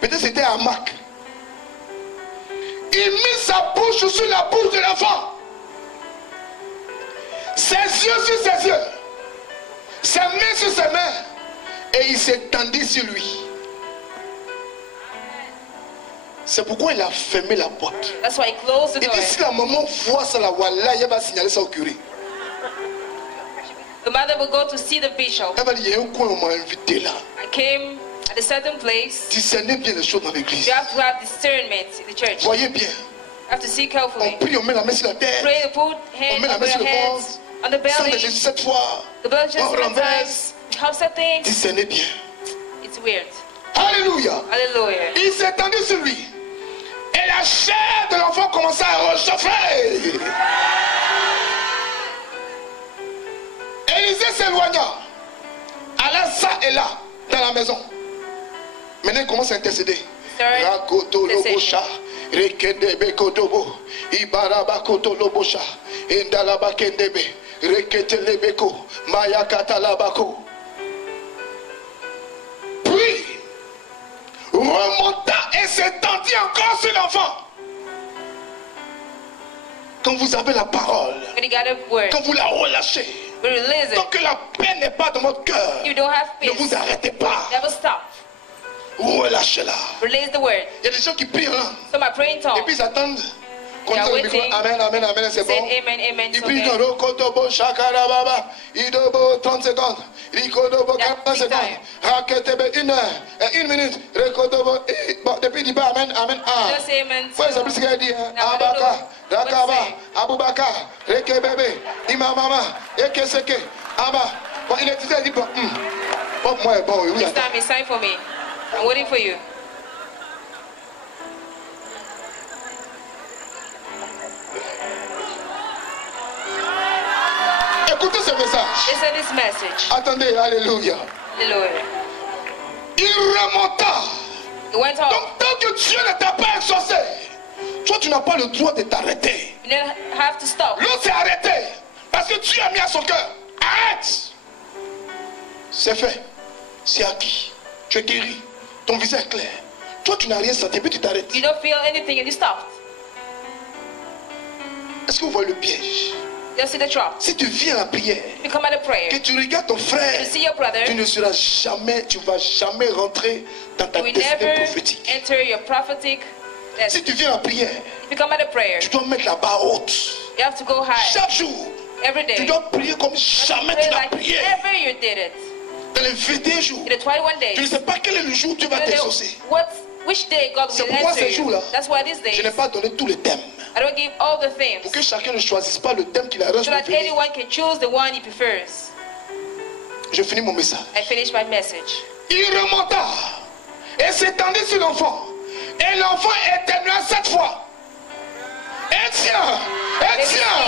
Peut-être c'était un hamac. Il mit sa bouche sur la bouche de l'enfant. Ses yeux sur ses yeux. Ses mains sur ses mains. Et il s'étendit sur lui. C'est pourquoi il a fermé la porte. That's why he closed the Il door. dit si la maman voit ça, la voilà, elle va signaler ça au curé. The mother will go to see the bishop. Elle va dire, il y a un coin, on m'a invité là. I came at a certain place. Discernez bien les choses dans l'église. You have to have discernment in the church. You Voyez bien. have to see On carefully. prie, on met la main sur la tête. Pray, put On hands met la over main sur your le heads, ventre. on the Sang de belly. Jésus 7 fois. The blood just On seven renverse. times. Have something. Discernez bien. It's weird. Alléluia. Hallelujah. Il s'est tendu sur lui. Et la chair de l'enfant commença à réchauffer. Élisée s'éloigna. Alla ça et là, dans la maison. Maintenant, il commence à intercéder. Start Rakoto lobosha. Rekedebe kotobo. Ibaraba koto lobosha. Indalaba kendebe. Reketelebeko. Mayakata labako. Puis, remonta et s'étendit encore sur l'enfant. Quand vous avez la parole, When you got a word, quand vous la relâchez, we release tant it. que la paix n'est pas dans votre cœur, You don't have ne peace. vous arrêtez pas. Never stop. Relâchez-la. Release the word. Il y a des gens qui prient en langue. So my praying Et tongue. puis ils attendent qu'on They dise are au micro, waiting. amen, amen, amen, c'est Say bon. amen, amen. Ils It's prient dans okay. Rokotobo, Shakarababa, Idobo, 30 secondes, Rikodobo, Yeah, 40 big secondes, time. Raketebe, 1 heure, 1 minute, Rekodobo, bon, depuis il dit pas amen, amen, Just say amen. ouais, c'est plus ce qu'il dit, hein. Now, I don't Abaka, know what to Rakaba, say. Aboubaka, Rekebebe, Imamama, Ekeseke, Abba. Bon, il est dit, il dit, bon, bon, moi, bon, oui, This attends. time it's time for me. I'm waiting for you. Écoutez ce message. Listen this message. Attendez, alléluia. Hallelujah. Il remonta. He went off. Donc, tant que Dieu ne t'a pas exaucé, toi, tu n'as pas le droit de t'arrêter. You don't have to stop. L'autre s'est arrêté parce que Dieu a mis à son cœur. Arrête. C'est fait. C'est acquis. Tu es guéri. Ton visage est clair. Toi, tu n'as rien senti, puis tu t'arrêtes. You don't feel anything and you stopped. Est-ce que vous voyez le piège? You'll see the drop. Si tu viens à la prière, You come at a que prayer. tu regardes ton You frère, see your brother. tu ne seras jamais, tu vas jamais rentrer dans ta You will destinée never prophétique. enter your prophetic Si destiny. tu viens à la prière, If you come at a prayer, tu dois mettre la barre haute. you have to go high Chaque jour, every tu day. dois prier comme jamais Pray tu n'as like prié. ever you did it. Dans les 21 jours, In the 21 tu ne days, sais pas quel est le jour où tu vas you don't know t'exaucer. which day God C'est will pourquoi answer ces you. jours-là, That's why these Je n'ai days, pas donné tous les thèmes. I don't give all the themes Pour que chacun ne choisisse pas le thème qu'il arrange so pour that venir. anyone can choose the one he prefers. Je finis mon message. I finish my message. Il remonta et s'étendit sur l'enfant. Et l'enfant éternua 7 fois. Et tiens, et tiens,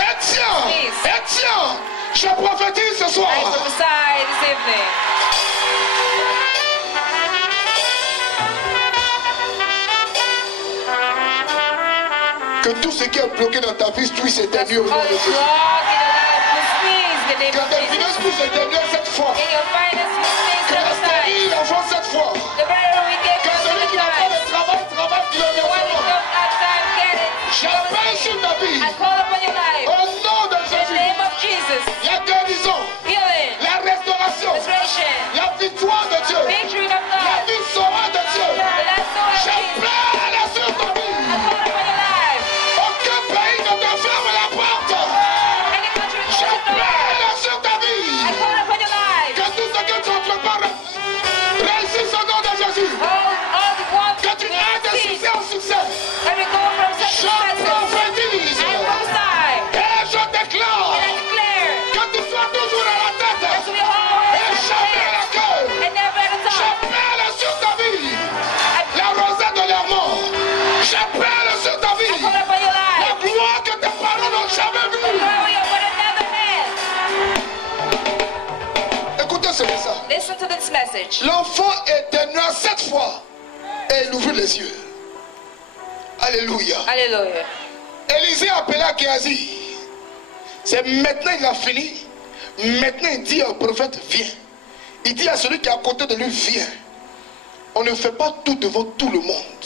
et tiens, et tiens. Je prophétise ce I soir. prophesy this evening. Que tout ce qui est bloqué dans ta vie puisse That's éternuer au nom all de block Jésus. in your life will squeeze the name Que of tes Jesus. finances puissent éternuer 7 fois. In your finance will squeeze Que la 7 times. stérile enfant 7 fois. The better we get Que 7 celui qui n'a pas times. de travail travaille The one who glorieusement. don't have time, get it. J'appelle sur ta vie. I call upon your life. Au nom de In the Jésus. name of Jesus. La guérison, Healing. la restauration, Restoration. la victoire de Dieu, Victory of la God. victoire de Dieu. The last soul of Jesus. J'appelle sur ta I vie. call upon your life. Aucun pays ne te ferme la porte. Any country will open the door. J'appelle sur ta I vie. call upon your life. Que tout ce que tu entreprends réussisse au nom de Jésus. All the ones Que tu aies de succeed. succès en succès. Let me go from such Je successes. prophétise I prophesy et je déclare and I declare que tu sois toujours à la that tête to be always et at the jamais à la head queue. and never at the top. J'appelle sur ta vie la rosée de leur mort. J'appelle sur ta I vie call upon your la life. gloire que tes parents n'ont jamais The vue. glory of what another had. Écoutez ce message. Listen to this message. L'enfant éternua 7 fois et il ouvrit les yeux. Alléluia. Hallelujah. Élisée appela Géasi. C'est maintenant il a fini. Maintenant il dit au prophète, viens. Il dit à celui qui est à côté de lui, viens. On ne fait pas tout devant tout le monde.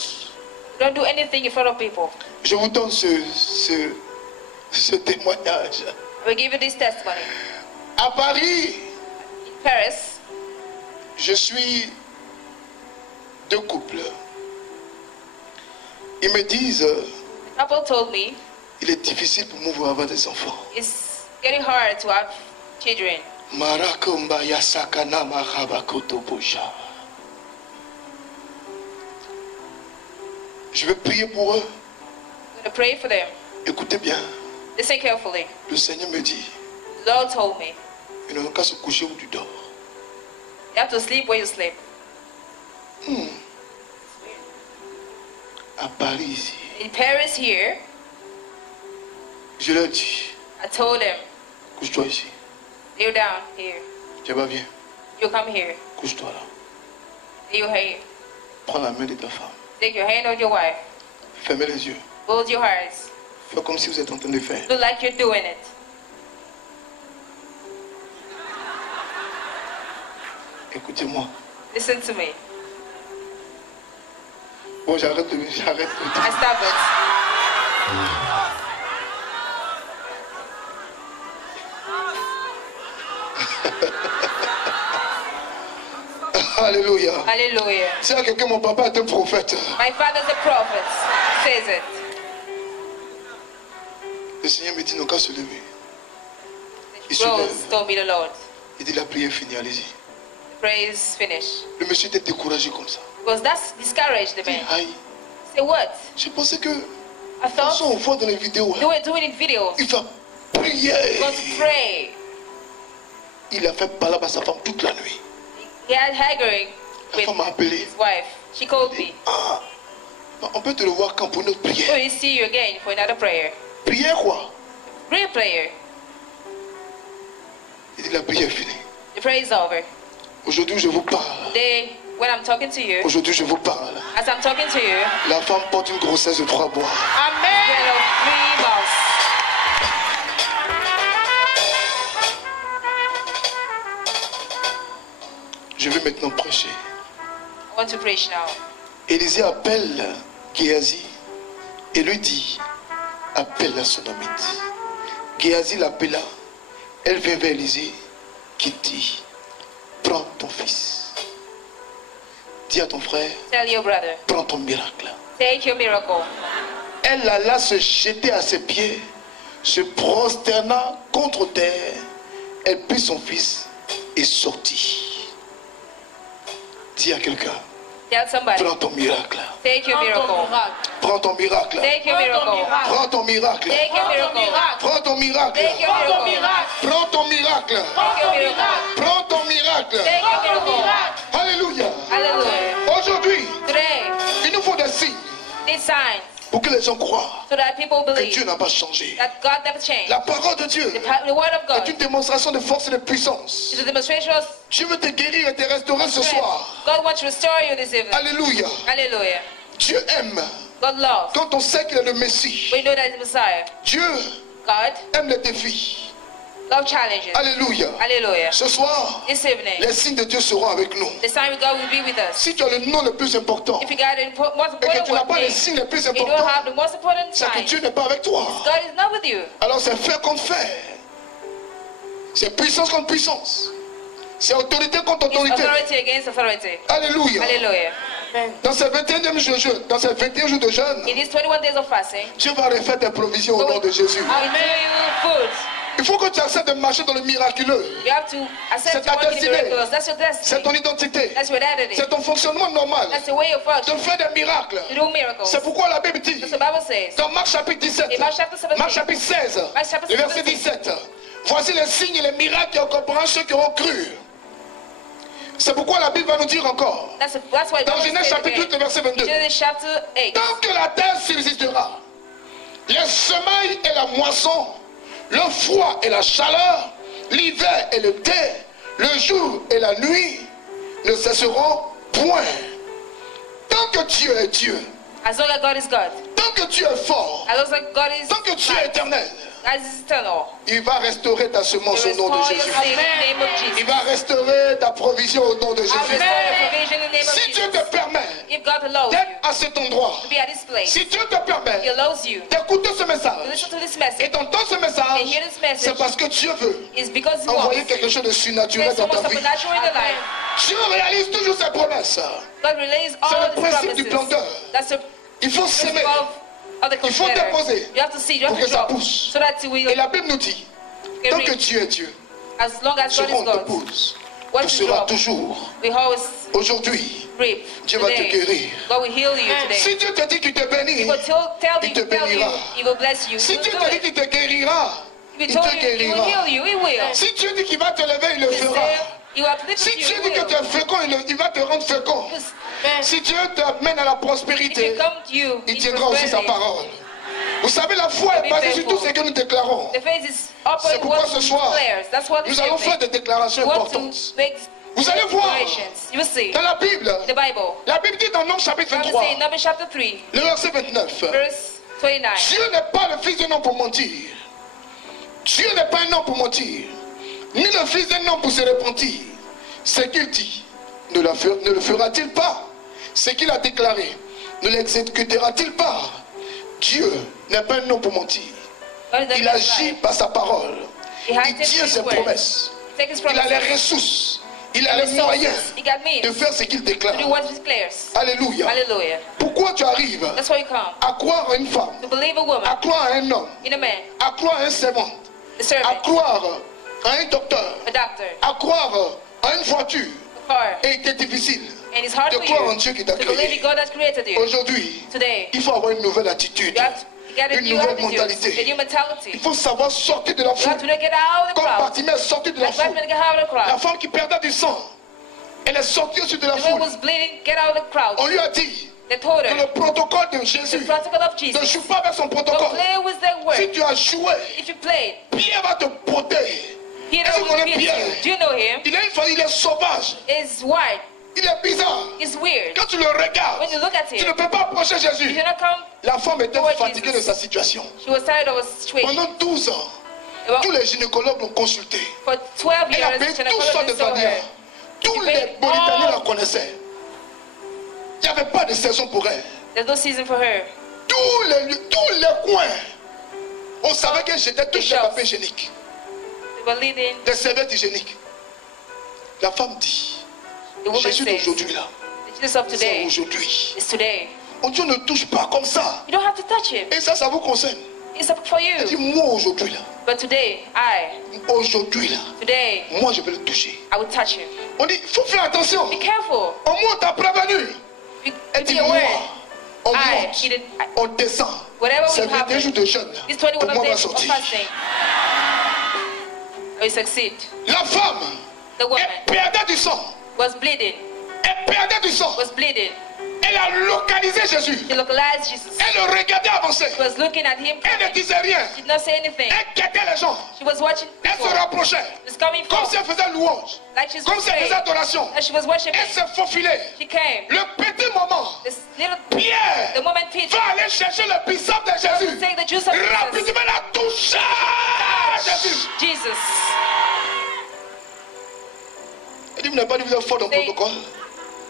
Don't do anything in front of people. Je vous donne ce témoignage. I will give you this testimony. À Paris, In Paris, je suis deux couples. Ils me disent, a couple told me il est difficile pour moi d'avoir des enfants. it's getting hard to have children. Marakomba yasakana mahabakoto bosha. Je vais prier pour eux. I'm going to pray for them. Écoutez bien. Listen carefully. Le Seigneur me dit, The Lord told me ils n'ont qu'à se coucher où tu dors. you have to sleep where you sleep. À Paris ici. In Paris here, Je leur dis, I told them, couche-toi ici. kneel down here. Tu vas bien. You come here. Couche-toi là. Lay your hand. Prends la main de ta femme. Take your hand on your wife. Fermez les yeux. Close your eyes. Fais comme si vous êtes en train de faire. Do like you're doing it. Écoutez-moi. Listen to me. Bon, j'arrête. I stop it. Alléluia. Hallelujah. C'est à quelqu'un, mon papa est un prophète. My father's a prophet. Says it. Le Seigneur me dit, non qu'à se lever. Il se Rose lève. told me the Lord. Il dit, la prière est finie, allez-y. The praise finished. Le monsieur était découragé comme ça. Because that's discouraged the Il dit, man. aïe. Say what? Je pensais que, I quand thought on voit dans les vidéos, they were doing it videos. il va prier. Going to pray. Il a fait balab à sa femme toute la nuit. He had Haggard La with femme m'a appelé. his wife. She called me. Ah, on peut te le voir quand pour une autre So prière. we see you again for another prayer. Prière quoi? Real prayer. Il dit, la prière est finie. The prayer is over. Aujourd'hui, je vous parle. Today, when I'm talking to you, Aujourd'hui, je vous parle. as I'm talking to you, La femme porte une grossesse de 3 mois. spread of 3 months. Je vais maintenant prêcher. I want to preach now. Élisée appelle Géasi et lui dit, appelle la Sunamite. Géasi l'appela. Elle vint vers Élisée qui dit, prends ton fils. Dis à ton frère, Tell your brother. prends ton miracle. Take your miracle. Elle alla se jeter à ses pieds, se prosterna contre terre. Elle prit son fils et sortit. Dis à quelqu'un, Tell somebody. prends ton miracle. Take your miracle. Prends ton miracle. Take your miracle. Prends ton miracle. Take your miracle. Prends ton miracle. Take your miracle. Prends ton miracle. Take your miracle. Prends ton miracle. Take your miracle. Alléluia. Hallelujah. Aujourd'hui, Today, il nous faut des signes these signs pour que les gens croient so that people que believe Dieu n'a pas changé. that God never changed. La parole de Dieu The word of est God une démonstration de force et de puissance. is a demonstration of Dieu veut te guérir et te restaurer ce strength. soir. God wants to restore you this evening. Alléluia. Hallelujah. Dieu aime God loves. quand on sait qu'il est le Messie. We know that He's the Messiah. Dieu God aime les défis. love challenges. Alléluia. Hallelujah. Ce soir, This evening, les signes de Dieu seront avec nous. the sign of God will be with us. Si tu as le nom le plus important If you got the most et que important tu n'as pas one les thing, signes les plus you don't importants, have the most important c'est que sign, Dieu n'est pas avec toi. God is not with you. Alors c'est faire contre faire. C'est puissance contre puissance. C'est autorité contre It's autorité. authority against authority. Alléluia. Hallelujah. Dans ces 21 jours de jeûne, In these 21 days of fasting, Dieu va refaire tes provisions au nom de Jésus. we give you food. Il faut que tu acceptes de marcher dans le miraculeux. You have to accept C'est to ta walk in the destinée. miraculous. That's your C'est destiny. ton identité. That's your identity. C'est ton fonctionnement normal. That's the way you De function. faire des miracles. To do miracles. C'est pourquoi la Bible dit, That's what the Bible says. dans Marc chapitre 17, In Mark chapter 17, Marc chapitre 16, Mark chapter le verset 17. 17, voici les signes et les miracles qui accompagneront ceux qui auront cru. C'est pourquoi la Bible va nous dire encore, That's why the dans Bible Genèse says chapitre 8, le again. verset 22, Genesis chapter 8. tant que la terre subsistera, les semailles et la moisson, le froid et la chaleur, l'hiver et l'été, le jour et la nuit ne cesseront point. Tant que Dieu est Dieu, As long as God is God. tant que Dieu est fort, As long as God is tant que Dieu est God. éternel, As is eternal. il va restaurer ta semence To au nom de restore your Jésus. seed in the name of Jesus. Il va restaurer ta provision au nom de To Jésus. restore your provision in the name of Si Dieu Jesus. te permet If God allows d'être you à cet endroit, to be at this place, si Dieu te He permet allows you d'écouter ce to message listen to this et message. d'entendre ce And message, hear this message. c'est parce que Dieu veut It's because He envoyer wants quelque chose de to surnaturel place dans someone ta vie. supernatural in your life. Dieu réalise toujours ses promesses. God relays C'est all le His principe du promises. planteur. That's the Il faut s'aimer. principle of the Il faut cultivator. déposer You have to seed, you pour have que to ça drop, pousse. so that it will Et la Bible nous dit, tant que Dieu est Dieu, as long as ce God is qu'on te God, pose, what tu you seras drop, toujours. we always Aujourd'hui, reap. Dieu va te Today, guérir. God will heal you today. Si Dieu te dit qu'il te bénit, He will tell il you, te tell you, bénira. He will bless you. Si He will Dieu do te dit it. qu'il te guérira, If He il told te you, He will guérira. heal you. He will. Si Dieu dit qu'il va te lever, il le He fera. said, He will uplift Si you. Dieu He dit que will. tu es fécond, il va te rendre fécond. Si Dieu t'amène à la If He prospérité, come to you, il in tiendra aussi sa prosperity, parole. Vous savez, la foi est basée sur tout ce que nous déclarons. the faith is upon C'est pourquoi what ce we soir, declare. That's what nous allons faire des déclarations We want importantes. to make Vous allez voir, declarations. You will see. dans la Bible, The Bible. la Bible dit dans Nombre chapitre God will 23, say in Numbers chapter 3, le verset 29, verse 29. Dieu n'est pas le fils d'un homme pour mentir. Dieu n'est pas un homme pour mentir, ni le fils d'un homme pour se repentir. Ce qu'il dit, ne le fera-t-il pas? Ce qu'il a déclaré, ne l'exécutera-t-il pas? Dieu n'est pas un homme pour mentir. God is Il not agit lying. par sa parole. He has Il taken tient His ses word. promesses. Take His Il a les promises. ressources. Il a les Resources. moyens He got means de faire ce qu'il déclare. to do what He declares. Alléluia. Hallelujah. Pourquoi tu arrives That's why you come. à croire à une femme, To believe a à woman, croire à un homme, in a man, à croire à un servant, a à servant, croire à un docteur, a doctor, à croire à une voiture, a car. et il est difficile And it's hard de for croire en you Dieu qui t'a to believe créé. in God that created you. Aujourd'hui, Today, il faut avoir une nouvelle attitude, you got a une new nouvelle attitude, a mentalité. new mentality. Il faut savoir sortir de la You foule. have to get out of the Comme crowd. Bartimée est sorti de la Like foule. Batman, get out of the La crowd. femme qui perdait du sang, elle est sortie au-dessus de la The man foule. was bleeding, get out of the crowd. On lui a dit They told que her, le protocole de the Jésus protocol of ne Jesus, joue pas avec son don't protocole. play with their Si word. tu as joué, If you played, Pierre va te poter. Peter Est-ce que vous will connaissez beat Pierre? you. Do you know him? Il est sauvage, He's white. il est bizarre. He's weird. Quand tu le regardes, When you look at tu ne him, peux pas approcher you Jésus. cannot come. La femme était Lord fatiguée de Jesus. sa situation. She was tired of a situation. Pendant 12 ans, About- tous les gynécologues l'ont consulté. For 12 Elle a years, payé she toutes sortes de saw vanières. her. Tous She les paid Mauritaniens all- la connaissaient. Il n'y avait pas de saison pour elle. There's no season for her. Tous les coins On savait que j'étais tous des papiers hygiéniques, They were leading. des serviettes hygiéniques. La femme dit, The woman Jésus says, d'aujourd'hui là, the Jesus of c'est today aujourd'hui. is today. On Dieu ne touche pas comme ça. You don't have to touch him. Et ça vous concerne. It's up for Elle dit, you. moi aujourd'hui là, But today, aujourd'hui là, today, moi je vais le toucher. I will touch him. On dit, il faut faire attention. Be careful. Au moins on t'a prévenu. Elle dit, Be aware. moi, on I, monte, he did, on descend. whatever C'est will 21 happen, jours de jeûne. this Pour 21 moi va days of sortir. fasting, will succeed. La femme, The woman elle perdait du sang. was bleeding, Elle perdait du sang. was bleeding. Elle a localisé Jésus. She localized Jesus. Elle le regardait avancer. She was looking at him. Elle ne disait rien. She did not say anything. Elle guettait les gens. She was watching Elle se people. rapprochait. She was coming Comme from, si elle faisait louange. like she's Comme si elle praying. faisait adoration. As she was worshiping, Elle s'est faufilée. she came. Le petit moment, This little, Pierre the woman Peter, va aller chercher le bicep de Jésus. take the juice of Jesus. Rapidement la touche. Jésus. Jesus. Elle dit, vous n'avez pas dit que vous êtes fort dans le Say, protocole.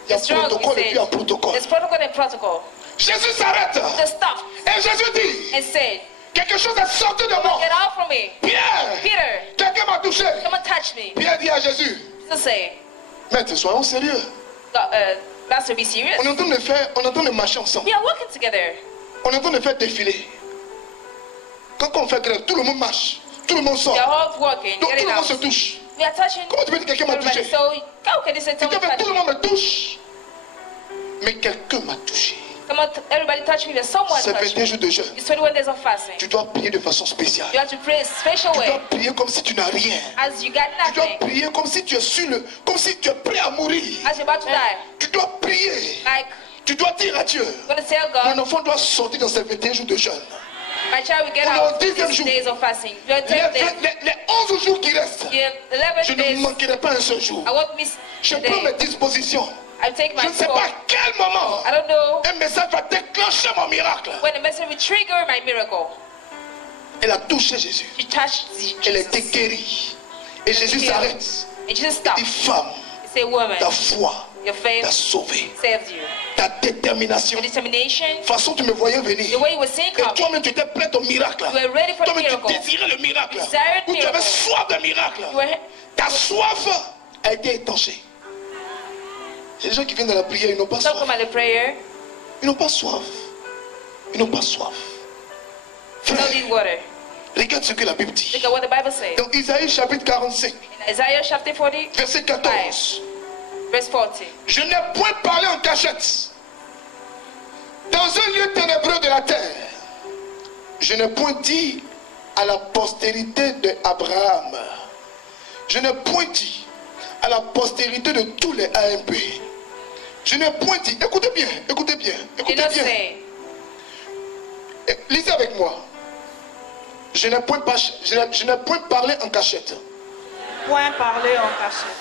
Il y a It's wrong, protocole he et puis il y a said. protocole. There's protocol and protocol. Jésus s'arrête. Just stop Et Jésus dit, and said, quelque chose est sorti de moi. get out from me. Pierre, Peter, quelqu'un m'a touché. someone touch me. Pierre dit à Jésus, Jesus say, Maître, soyons sérieux. Master, be serious. On est en train de faire, on est en train de marcher ensemble. We are working together. On est en train de faire défiler. Quand on fait grève, tout le monde marche. Tout le monde sort. We are all working. Tout Get le it monde out. se touche. We are touching Comment tu peux dire quelqu'un m'a everybody. touché? So how can you say Il someone fait, touch tout le me? monde me touche. Mais quelqu'un m'a touché. Everybody touch me, but someone C'est touch 21 me. jours de jeûne. It's 21 days of fasting. Tu dois prier de façon spéciale. You have to pray a special Tu dois way, prier comme si tu n'as rien. as you got Tu dois nothing, prier comme si tu es sur le, comme si tu es prêt à mourir. as you're about to die. Tu dois prier. Like, Tu dois dire à Dieu, I'm going to tell mon God, enfant doit sortir dans ces 21 jours de jeûne. my child will get On est au out 10e these jour. days of fasting. You're Les, 10 days. les 11 jours qui restent, You have je 11 ne days. manquerai pas un seul jour. I won't miss Je today. prends mes dispositions. I'll take Je my ne sais phone. pas à quel moment I don't know un message va déclencher mon miracle. when the message will trigger my miracle. Elle a touché Jésus. She touched Elle a Jesus. été guérie. Et Jésus s'arrête. And Jesus Il dit, stopped. femme, He said, woman, ta foi your faith t'a sauvé. saved you. Ta détermination. Your determination, De toute façon, tu me voyais venir. the way you were seeing Et coming, toi-même, tu étais prêt au miracle. you were ready for the Toi-même, tu miracle. désirais le miracle. Desired Ou tu avais miracle. soif de miracle. You were, Ta soif a été étanchée. Il y a des gens qui viennent dans la prière, ils n'ont pas some soif. come at the prayer, Ils n'ont pas soif. Ils n'ont pas soif. they Frère, don't need water. regarde ce que la Bible dit. Look at what the Bible says. Dans Isaïe chapitre 45, In Isaiah chapter 40, verset 14. verse 40. Je n'ai point parlé en cachette. Dans un lieu ténébreux de la terre. Je n'ai point dit à la postérité d'Abraham. Je n'ai point dit à la postérité de tous les AMP. Je n'ai point dit, écoutez bien, écoutez bien, Did écoutez not bien. say, Lisez avec moi. Je n'ai point parlé en cachette. Point parler en cachette.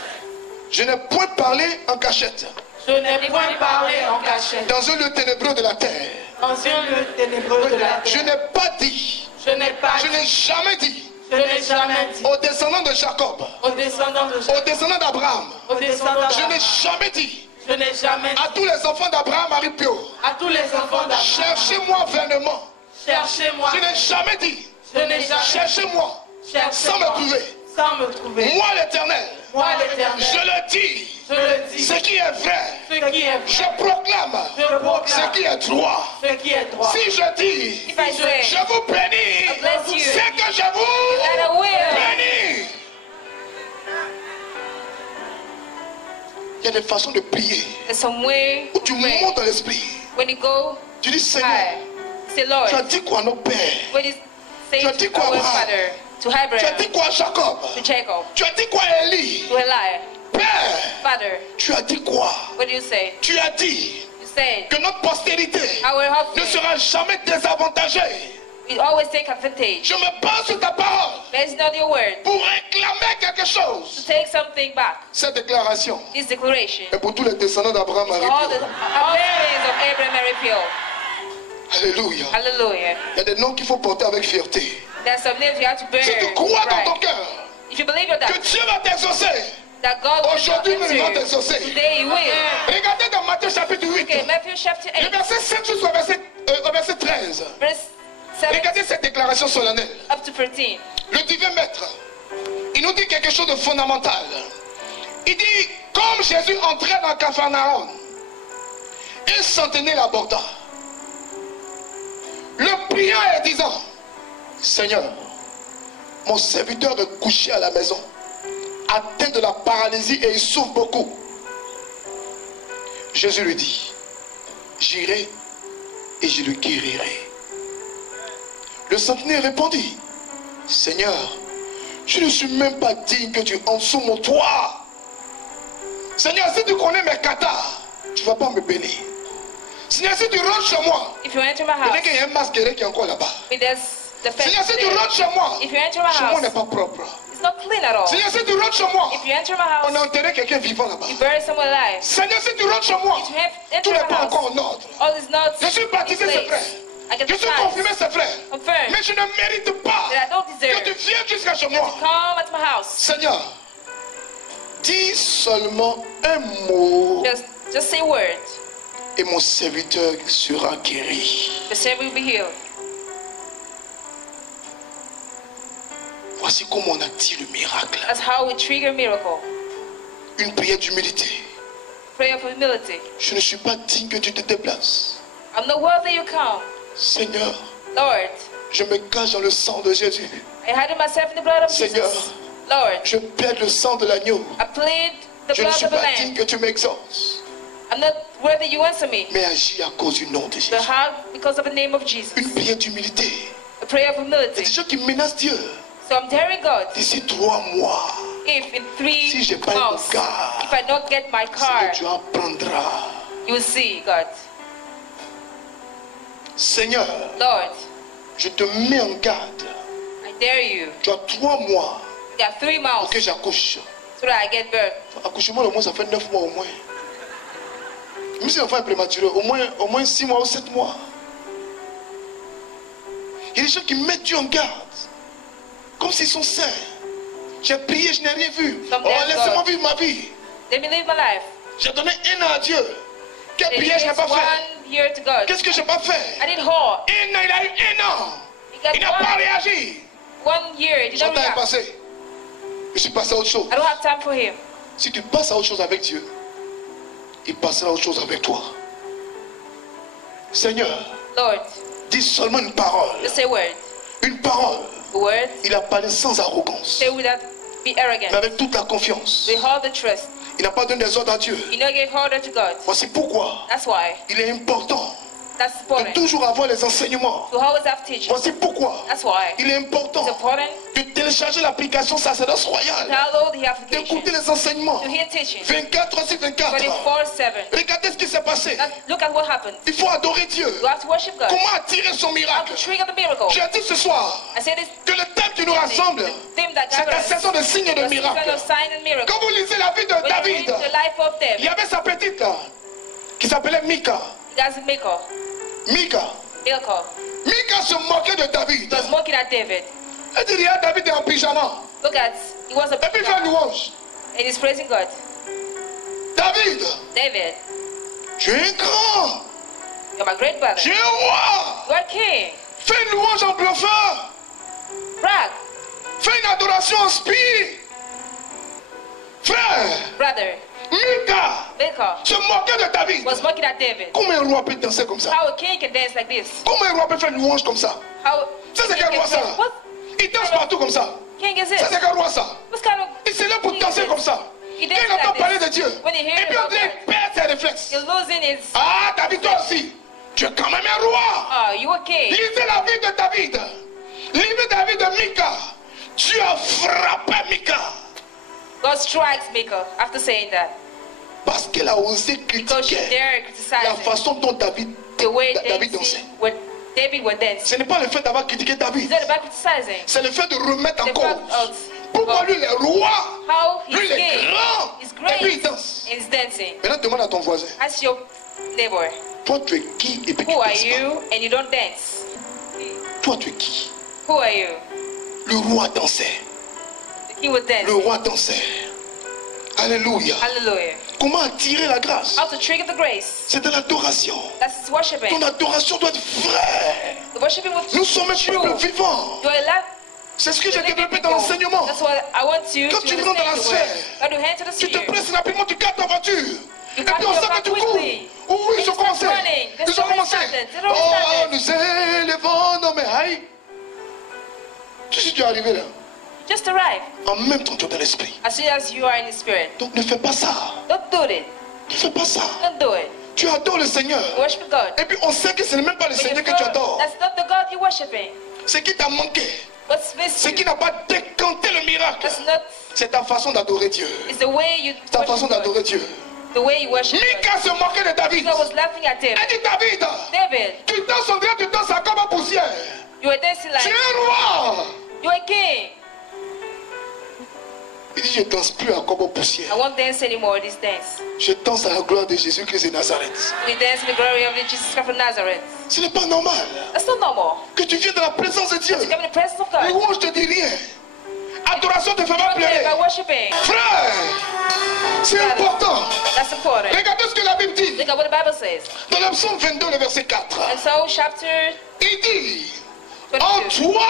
Je n'ai point parlé en cachette. Je n'ai point parlé en cachette. Dans un lieu ténébreux de la terre. Dans un lieu ténébreux de la Je terre. n'ai pas dit. Je n'ai pas Je dit. n'ai jamais dit Je n'ai jamais dit. aux descendants de Jacob, Aux descendants de aux Jacob. descendants d'Abraham. Aux descendants Je n'ai d'Abraham. jamais dit Je n'ai jamais à dit. tous les enfants d'Abraham, Marie-Pio, À tous les enfants d'Abraham. cherchez-moi vainement. Cherchez-moi. Je n'ai jamais dit Je n'ai jamais. cherchez-moi sans me Cherchez-moi. trouver. Sans me trouver. Moi l'Éternel, Moi je l'Éternel. le dis. Je le dis. Ce qui est vrai, Ce qui est je vrai. proclame. Je proclame. Ce qui est droit. Ce qui est droit. Si je dis, if I say, je vous bénis, bless you. c'est que je vous that I will. bénis. Il y a des façons de prier There's some way où to tu pray. montes dans l'esprit. When you go Tu dis, Seigneur, high, say, Lord, tu as dit quoi à nos pères? when you say Tu as dit to quoi à our Abraham? father, to Tu as Abraham, dit quoi à Jacob? to Jacob, Tu as dit quoi à Élie? to Eli, Père, Father, tu as dit quoi? what do you say? Tu as dit You said, que notre postérité our ne offspring sera jamais désavantagée. will always take advantage. Je me base sur ta parole Based on your word, pour réclamer quelque to chose. take something back. Cette déclaration This declaration, est pour tous les descendants d'Abraham. all the offspring of Abraham and Raphael. Alléluia. Hallelujah. Il y a des noms qu'il faut porter avec fierté. There's some names you have to bear. Si tu crois dans ton Right. cœur If you believe in que that, Dieu va t'exaucer, that God will aujourd'hui answer il va you, t'exaucer. today He will. Regardez dans Matthieu chapitre 8, Okay, Matthew chapter le 8, verset 5 jusqu'au verset 13. verse 7 Regardez cette déclaration solennelle. up to 13. Le divin maître, il nous dit quelque chose de fondamental. Il dit, comme Jésus entrait dans Capharnaüm, un centenaire l'aborda, le priant et disant, Seigneur, mon serviteur est couché à la maison, atteint de la paralysie et il souffre beaucoup. Jésus lui dit, j'irai et je le guérirai. Le centenaire répondit, Seigneur, je ne suis même pas digne que tu entres sous mon toit. Seigneur, si tu connais mes katas, tu ne vas pas me bénir. Seigneur, si tu rentres chez moi, If you enter my il y house, a qu'il y a un masqueré qui est encore là-bas. there's the fence Seigneur, si tu there. rentres chez moi, If you enter my chez moi n'est house, pas propre. it's not clean at all. Seigneur, si tu rentres chez moi, If you enter my on a house, enterré quelqu'un vivant là-bas. you bury someone alive. Seigneur, si tu rentres chez moi, If you enter tout n'est my pas house, encore en ordre. all is not Je suis in baptisé, c'est vrai. place. I get Je suis baptized. confirmé, c'est vrai. Confirmed. Mais je ne mérite pas That I don't que deserve. tu viennes jusqu'à chez moi. Come at my house. Seigneur, dis seulement un mot Just say a word. et mon serviteur sera guéri. The servant will be healed. Voici comment on a dit le miracle. That's how we trigger miracle. Une prière d'humilité. Prayer for humility. Je ne suis pas digne que tu te déplaces. I'm not worthy you come. Seigneur, Lord, je me cache dans le sang de Jésus. I hide myself in the blood of Seigneur, Jesus. Lord, je plaide le sang de l'agneau. I plead the Je ne blood suis of the pas digne Lamb. que tu m'exauces. I'm not worthy you answer me. Mais agis à cause du nom de Jésus. But how? Because of the name of Jesus. Une prière d'humilité. A prayer of Il y a des humility. gens qui menacent Dieu. So I'm telling God, D'ici 3 mois, if in si 3 j'ai pas un months, car, if I don't get my car, Seigneur, tu apprendras. you will see, God. Seigneur, Lord, je te mets en garde. I dare you. Tu as 3 mois You got 3 pour months que j'accouche. so that I get birth. Accouchement, au moins, ça fait 9 mois au moins. Même si l'enfant est prématuré, au moins 6 mois ou 7 mois. Il y a des gens qui mettent Dieu en garde. Comme s'ils sont saints. J'ai prié, je n'ai rien vu. Oh, laissez-moi vivre ma vie. Let me live my life. J'ai donné 1 an à Dieu. Quelle It prière je n'ai is pas fait? 1 year to God. Qu'est-ce que je n'ai pas fait? I did whole. 1 an, il a eu 1 an. He Il n'a got pas réagi. 1 year. He did Son not temps est react. passé. Je suis passé à autre chose. I don't have time for him. Si tu passes à autre chose avec Dieu, il passera à autre chose avec toi. Seigneur, Lord, dis seulement une parole. just say a word. Une parole. A word. Il a parlé sans arrogance, Say without be mais arrogant. avec toute la confiance. We hold the trust. Il n'a pas donné des ordres à Dieu. You know, give order to God. Voici pourquoi That's why. il est important That's de important. toujours avoir les enseignements. To always have teaching. Voici pourquoi That's why. il est important It's important de télécharger l'application sacerdoce to royale, download the application. d'écouter les enseignements To hear teaching. 24 sur 24. 24/7. Regardez ce qui s'est passé. Look at what happened. Il faut adorer Dieu. You have to worship God. Comment attirer son How miracle? to trigger the miracle. J'ai dit ce soir I said this. que le thème qui nous rassemble, The theme that c'est la gathers saison de signes et de the season miracles. of sign and miracle. Quand vous lisez la vie de When you David, read the life of il y David, avait sa petite là, qui s'appelait Mika. he does a miracle. Mika. Miracle. Mika se moquait de David. He was mocking at David. Elle dit, regarde, David est en pyjama. Look at, he was a Et puis il fait une louange. and he's praising God. David, David, tu es grand. you're my great brother. Tu es roi. You are king. Fais une louange en bluffant. Brag, Fais une adoration en spie. Frère, brother. Mika Miracle se moquait de David. was mocking at David. Comment un roi peut danser comme ça? How a king can dance like this? Comment un roi peut faire une louange comme ça? How Ça, c'est king quel can roi, ça? dance? What Il danse partout comme ça. king is Ça, this? c'est quel roi ça? What kind of Il s'est là pour king danser is comme this? ça. He Quand dances il entend like parler this. de Dieu, When he et hears puis on about dit, God, il perd ses réflexes. he's losing his. Ah, David, toi aussi, tu es quand même un roi. Oh, you a king. Lisez la vie de David. Lisez la vie de Mika. Dieu a frappé Mika God strikes Mika after saying that parce qu'elle a osé because she critiquer dared la criticize façon dont David the way dansait. David was dancing. Ce n'est pas le fait d'avoir critiqué David, It's not about criticizing. c'est le fait de remettre en The cause. fact of Pourquoi lui, il est roi, how he's lui, il est king, grand, he's et puis il great, danse. and he's dancing. Maintenant, demande à ton voisin, Ask your neighbor, toi, tu es qui et puis tu who are danses pas? you and you don't dance? Toi, tu es qui? Who are you? Le roi dansait. The king was Le dancing. roi dansait. Alléluia. Hallelujah. comment attirer la grâce. How to trigger the grace. C'est de l'adoration. That's worshiping. Ton adoration doit être vraie. The worshiping with Nous sommes un peuple vivant. You are allowed C'est ce que to j'ai live développé in dans people. l'enseignement. That's what I want you Quand to tu rentres dans la understand the sphère, word. When you enter the tu te sphere, presses rapidement, tu gardes ta voiture. Et puis on pack sent your que tu car cours. quickly. Oui, ils ont Things commencé. start running. The Ils ont story commencé. started. It already Oh, started. nous élevons nos médailles. Tu sais, tu es arrivé là. Just arrive En même temps, tu es dans l'esprit. as soon as you are in the spirit. Donc ne fais pas ça. Don't do it. Ne fais pas ça. Don't do it. Tu adores le Seigneur. Worship God. Et puis on sait que ce n'est même pas le But you Seigneur que know tu adores. that's not the God you're worshiping. Ce qui t'a manqué, What's missing? ce qui n'a pas décanté le miracle, That's not. c'est ta façon d'adorer Dieu. It's the way you Ta façon worship God. d'adorer Dieu. The way you worship God. Mika se moquait de David. God was laughing at him. Elle dit David, David, tu danses en direct, tu danses à comme en poussière. you were dancing Tu es like un roi. you were a king. Il dit, je ne danse plus à comme en poussière. I won't dance anymore this dance. Je danse à la gloire de Jésus-Christ de Nazareth. We dance in the glory of the Jesus Christ of Nazareth. Ce n'est pas normal That's not normal. que tu viennes dans la présence de Dieu. To come in the presence of God. Louange te dit rien. Adoration te fait pas Come there by pleurer. worshiping. Frère, c'est important. That's important. Regardez ce que la Bible dit. Look at what the Bible says. Dans le psaume 22, le verset 4. And so, chapter Il dit, en 22. toi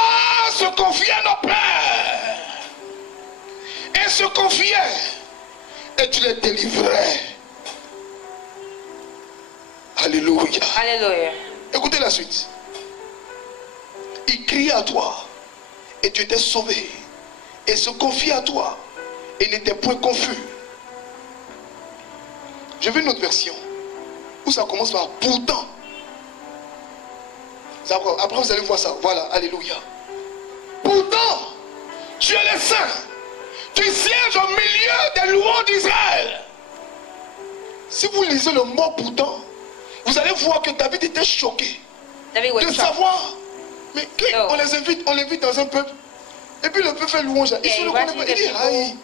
se confiaient nos pères. Et se confiaient. Et tu les délivrais. Alléluia. Hallelujah. Écoutez la suite. Il criait à toi. Et tu étais sauvé. Et se confiait à toi. Et n'était point confus. Je veux une autre version. Où ça commence par pourtant. Après vous allez voir ça. Voilà. Alléluia. Pourtant, tu es le saint. Tu sièges au milieu des louanges d'Israël. Si vous lisez le mot pourtant, vous allez voir que David était choqué David was de shocked. savoir. Mais No. on les invite dans un peuple. Et puis le peuple fait louange. Ils Yeah, se le imagine connaissent pas. the Il dit, people. aïe.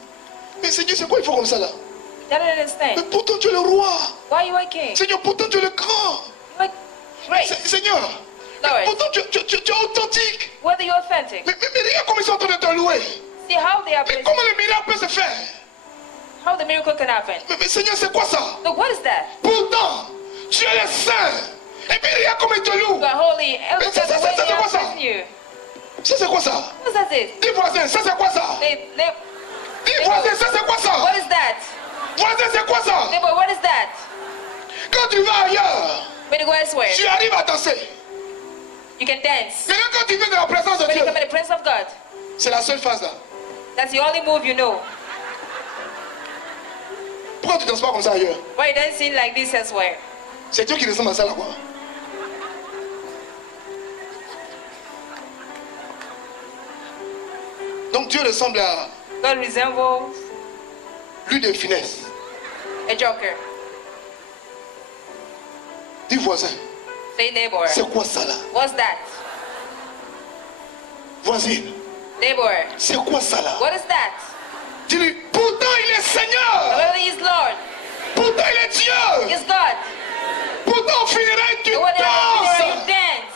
Mais Seigneur, c'est quoi il faut comme ça là? I don't Mais understand. pourtant tu es le roi. Why you a king? Seigneur, pourtant tu es le grand. You are great. Seigneur, mais Lord. pourtant tu es authentique. Whether you're authentic. Mais regarde comment ils sont en train de te louer. See how they are Mais praising. comment le miracle peut se faire? How the miracle can happen. Mais Seigneur, c'est quoi ça? Look, what is that? Pourtant, tu es le saint. Et puis regarde comment ils te louent. You are holy. And look ça, at the ça, way ça, they c'est are quoi ça? praising you. Ça c'est quoi ça? What is this? Dis voisin, ça c'est quoi ça? Dis voisin, ça c'est quoi ça? What is that? Voisin, c'est quoi ça? Neighbor, what is that? Quand tu vas ailleurs, When you go elsewhere, tu arrives à danser. you can dance. Mais là, quand tu viens dans la présence de When Dieu, you come in the presence of God, c'est la seule phase là. that's the only move you know. Pourquoi tu danses pas comme ça ailleurs? Why you dancing like this elsewhere? C'est Dieu qui ressemble à ça là-bas. Donc Dieu ressemble à God resembles lui de finesse. a joker. Dis voisin, Say neighbor. c'est quoi ça là? What's that? Voisine, Neighbor. c'est quoi ça là? What is that? Dis-lui, pourtant il est Seigneur, Well, he is Lord. pourtant il est Dieu, He is God. pourtant au funérailles tu And whatever you danses. dance.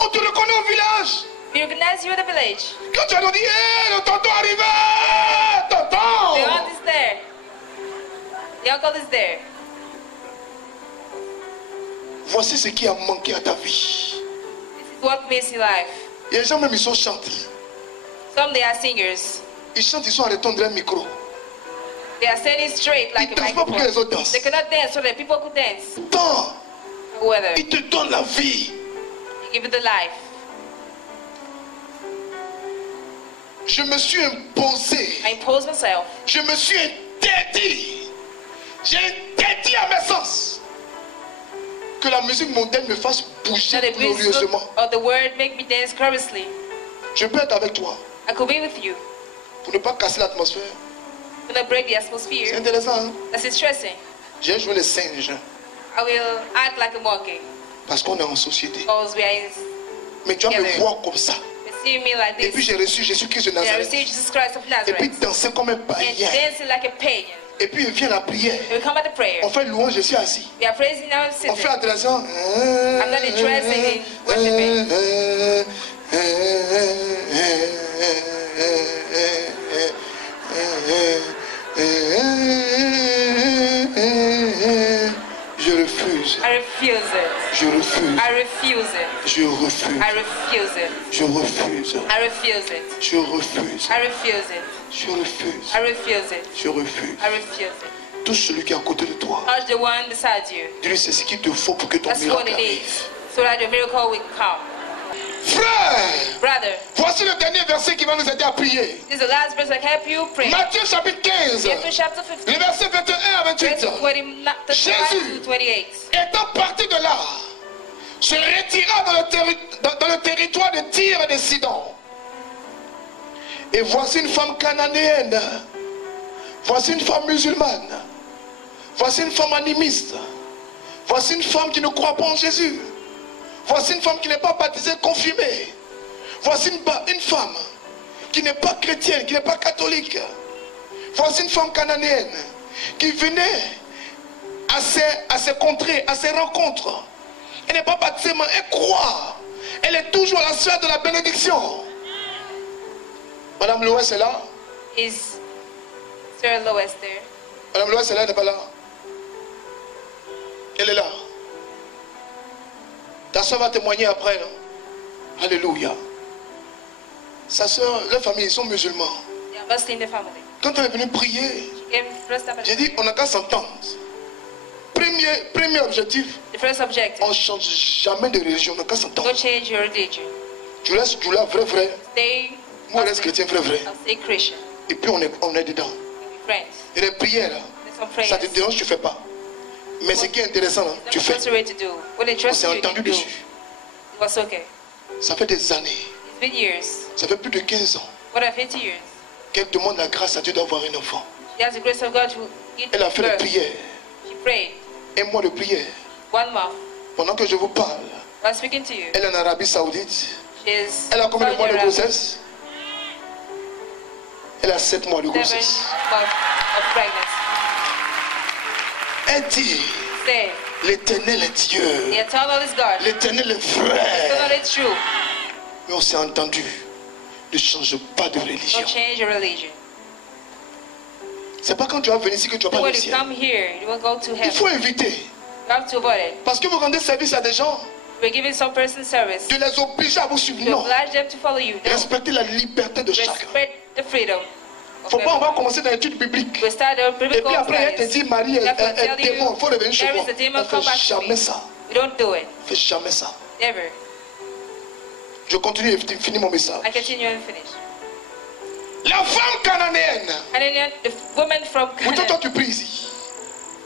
On te reconnaît au village. We recognize you in the village. Quand tu as dit, hé, le tonton arrivé, The tonton. aunt is there. The uncle is there. Voici ce qui a manqué à ta vie. This is what makes in life. Il y a des gens même, ils sont chantés. Some they are singers. Ils chantent, ils sont arrêtés de un micro. They are standing straight like Ils a dansent pas pour que les microphone. autres dansent. They cannot dance so that people could dance. Tant, Whether ils te donnent la vie. give it the life. Je me suis imposé. I impose myself. Je me suis interdit. J'ai interdit à mes sens que la musique mondaine me fasse bouger That the music glorieusement. of the word make me dance gloriously. Je peux être avec toi I could be with you. pour ne pas casser l'atmosphère. Do not break the C'est atmosphere. intéressant, hein? That's interesting. J'ai joué les singes I will act like a monkey. parce qu'on est en société. Because we are in, Mais tu vas me voir comme ça. they see me like Et puis this. j'ai reçu Jésus-Christ de They Nazareth. receive Jesus Christ of Et puis Nazareth. danser comme un And païen. dancing like a pagan. Et puis il vient la prière. And we come at the prayer. On fait louange, je suis assis. We are praising now and On fait sitting. adoration. I'm not interested in worshiping. refuse. I refuse it. Je refuse. I refuse it. Je refuse. I refuse it. Je refuse. I refuse it. Je refuse. I refuse it. Je refuse. I refuse it. Je refuse. I refuse it. Touche celui qui est à côté de toi. Touch the one beside you. Dis-lui, c'est ce qu'il te faut pour que ton That's what miracle it arrive. is. So that your miracle will come. Frère, Brother, voici le dernier verset qui va nous aider à prier. this is the last verse that help you pray. Matthieu chapitre 15, Matthew chapter le 15, verset 21 à 28. verse 25 to 28. Étant parti de là, se retira dans le territoire de Tyr et de Sidon. Et voici une femme cananéenne. Voici une femme musulmane. Voici une femme animiste. Voici une femme qui ne croit pas en Jésus. Voici une femme qui n'est pas baptisée, confirmée. Voici une femme qui n'est pas chrétienne, qui n'est pas catholique. Voici une femme cananéenne qui venait à ces contrées, à ces rencontres. Elle n'est pas baptisée, mais elle croit. Elle est toujours à la sphère de la bénédiction. Madame Lois est là. Is Sir Lois there? Madame Lois est là, elle n'est pas là. Elle est là. Ta soeur va témoigner après. Non? Alléluia. Sa soeur, leur famille, ils sont musulmans. Yeah, Muslim the family. Quand elle est venue prier, She came first up. j'ai dit, on n'a qu'à s'entendre. Premier objectif, The first objective. on ne change jamais de religion, on n'a qu'à s'entendre. Don't change your religion. Tu laisses Djoula, vrai. Stay Moi, je reste Muslim. chrétien, vrai. I'll stay Christian. Et puis, on est dedans. We'll be friends. Et les prières, là, There's some prayers. ça te dérange, tu ne fais pas. Mais ce qui est intéressant, là, tu That's fais. the way to do. When they On trust s'est you, you entendu do. dessus. It was okay. Ça fait des années, It's been years. ça fait plus de 15 ans What a 50 years. qu'elle demande la grâce à Dieu d'avoir un enfant. She has the grace of God to give Elle a fait les birth. prières, She prayed un mois de prière. 1 month. Pendant que je vous parle, While speaking to you, elle est en Arabie Saoudite. she is Elle a combien de mois de Saudi Arabia. grossesse? Elle a 7 mois de 7 grossesse. months of pregnancy. Elle dit, Say, l'Éternel est the Dieu. eternal is God. L'Éternel est The vrai. eternal is true. Mais on s'est entendu. Ne change pas de religion. Don't change your religion. C'est pas quand tu vas venir ici que tu vas So pas when aller you ciel. come here, you will go to Il heaven. faut éviter. You have to avoid it. Parce que vous rendez service à des gens, We're giving some person service. de les obliger à vous suivre. To Non. oblige them to follow you. No. Respectez la liberté de chacun. Respect the freedom. of Faut pas, on va everyone. commencer dans l'étude biblique. We start the Et biblical puis après, elle te studies. dit, Marie Therefore, est tell you, démon, il faut revenir chez there moi. is a demon, On come fait back to jamais me. ça. We don't do it. On fait jamais ça. Never. Je continue et finis mon message. I continue and finish. La femme cananéenne. And then the woman from Pourtant, toi, Canaan, tu pries ici.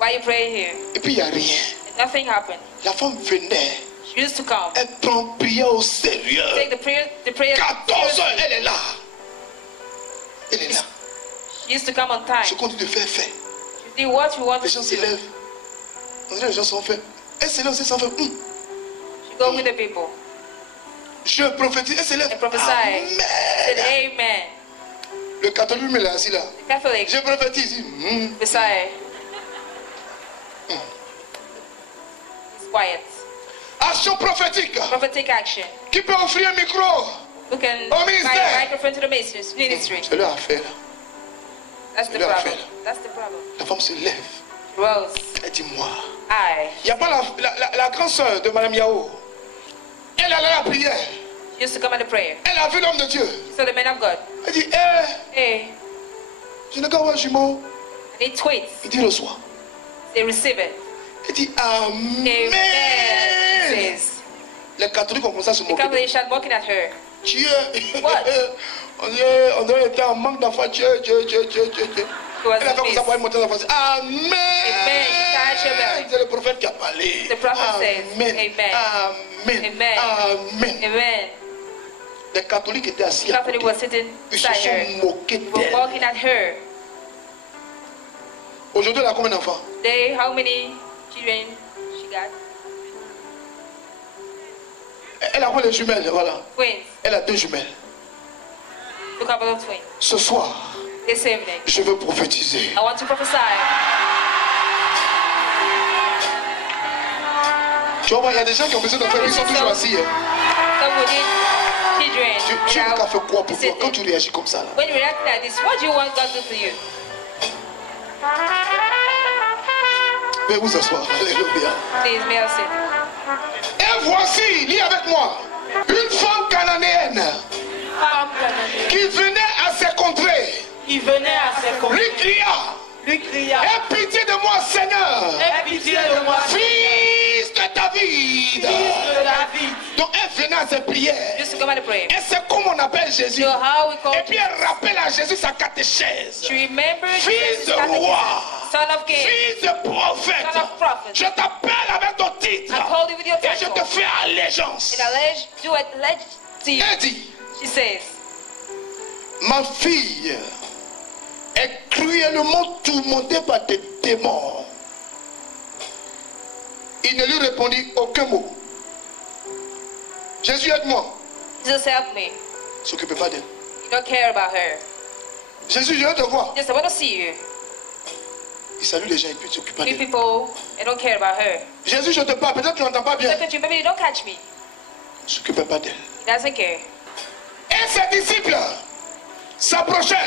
why you pray here? Et puis, il n'y a rien. And nothing happened. La femme venait. She used to come. Elle prend prière au sérieux. Take the prayer. 14 heures, elle est là. Elle est là. She used to come on time. Je continue de faire. She did what you want Les to gens do. se lèvent. On dirait les gens sont faits. Elle se lève aussi sans faire. She go with the people. Je prophétise. Elle se lève. And prophesy. Said Amen. amen. Le catholique me l'a assis là. The Catholic Je prophétise. prophesy. It's quiet. Action prophétique. Prophetic action. Qui peut offrir un micro? Who can Oh, buy ministère. a microphone to the ministry? C'est leur affaire. That's the leur problem. affaire. That's the problem. La femme se lève. Rose, Elle dit moi. I. Il n'y a pas la grande soeur de Madame Yao. Elle allait à la prière. She used to come at the prayer. Elle a vu l'homme de Dieu. She saw the man of God. Elle dit, Hey, je n'ai qu'à voir jumeau. and he tweets. Il dit reçois. They receive it. Elle dit Amen. Amen. Says. Les catholiques ont commencé à se The moquer. Catholic shot mocking at her. Dieu. What? On dirait était en manque d'enfants. Dieu. She was Elle a fait comme ça pour elle monter dans la face. Amen. Amen. Touch your belly. C'est le prophète qui a parlé. The prophet says, Amen. Amen. Amen. Amen. Amen. Amen. Les catholiques étaient assis The à Catholic côté. was sitting Ils se beside her. sont moqués They were d'elle. mocking at her. Aujourd'hui, elle a combien d'enfants? They, how many children she got? Elle a combien de jumelles? Voilà. Twins. Elle a 2 jumelles. Two couple of twins. Ce soir, This evening, je veux prophétiser. I want to prophesy. Tu vas voir, il y a des gens qui ont besoin d'enfants, ils sont toujours assis. Hein. Some will need children. Dieu n'a qu'à faire quoi pour toi Sitting. quand tu réagis comme ça là? When you react like this, what do you want God to do for you? Veuillez vous asseoir. Alléluia. Please, may I sit? Et voici, lis avec moi, une femme cananéenne Femme cananéenne qui venait à ses contrées. qui venait à ses côtés Lui cria, lui cria, aie pitié de moi, Seigneur, aie pitié de moi, fils de David. fils de David. Donc elle venait à ses prières. Just to come and pray. Et c'est comme on appelle Jésus. So how we call Et puis elle rappelle à Jésus sa catéchèse. to remember Fils de Jesus, roi, son of king, fils de prophète, son of prophet. je t'appelle avec ton titre I call you with your et je title. te fais allégeance. And allege, do it, allege to you. Elle dit, She says, ma fille est cruellement tourmentée par des démons. Il ne lui répondit aucun mot. Jésus, aide-moi. Jesus help me. Ne s'occupe pas d'elle. You don't care about her. Jésus, je veux te voir. Just I want to see you. Il salue les gens et puis il s'occupe pas Few d'elle. people, they don't care about her. Jésus, je te parle. Peut-être que tu n'entends pas bien. Look at you, maybe you don't catch me. Ne s'occupe pas d'elle. He doesn't care. Et ses disciples s'approchèrent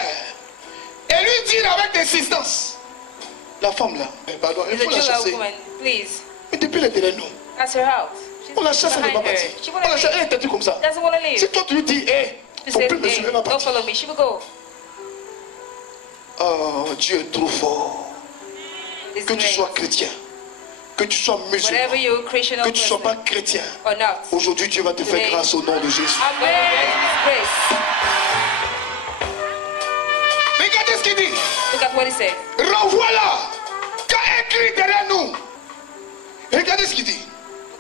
et lui dirent avec insistance, la femme là, pardon, il He's a faut la Jew chasser. woman, please. Mais depuis elle est derrière nous. That's her house. She's On la chasse, elle ne va behind pas her. partir. She On wanna la chasse, elle leave. est têtue comme ça. Doesn't want to leave. Si toi tu lui dis, hé, She faut says, plus me hey, suivre, elle va don't partir. follow me. She will go. Oh, Dieu est trop fort. It's Que tu great. sois chrétien, que tu sois musulman, Whatever you're Christian or que tu ne sois pas Muslim chrétien, or not. aujourd'hui Dieu va te faire Today, grâce au nom de Jésus. Amen. Grace. Regardez ce qu'il dit. Look at what he said. Renvoie-la. Quand elle crie derrière nous. Regardez ce qu'il dit.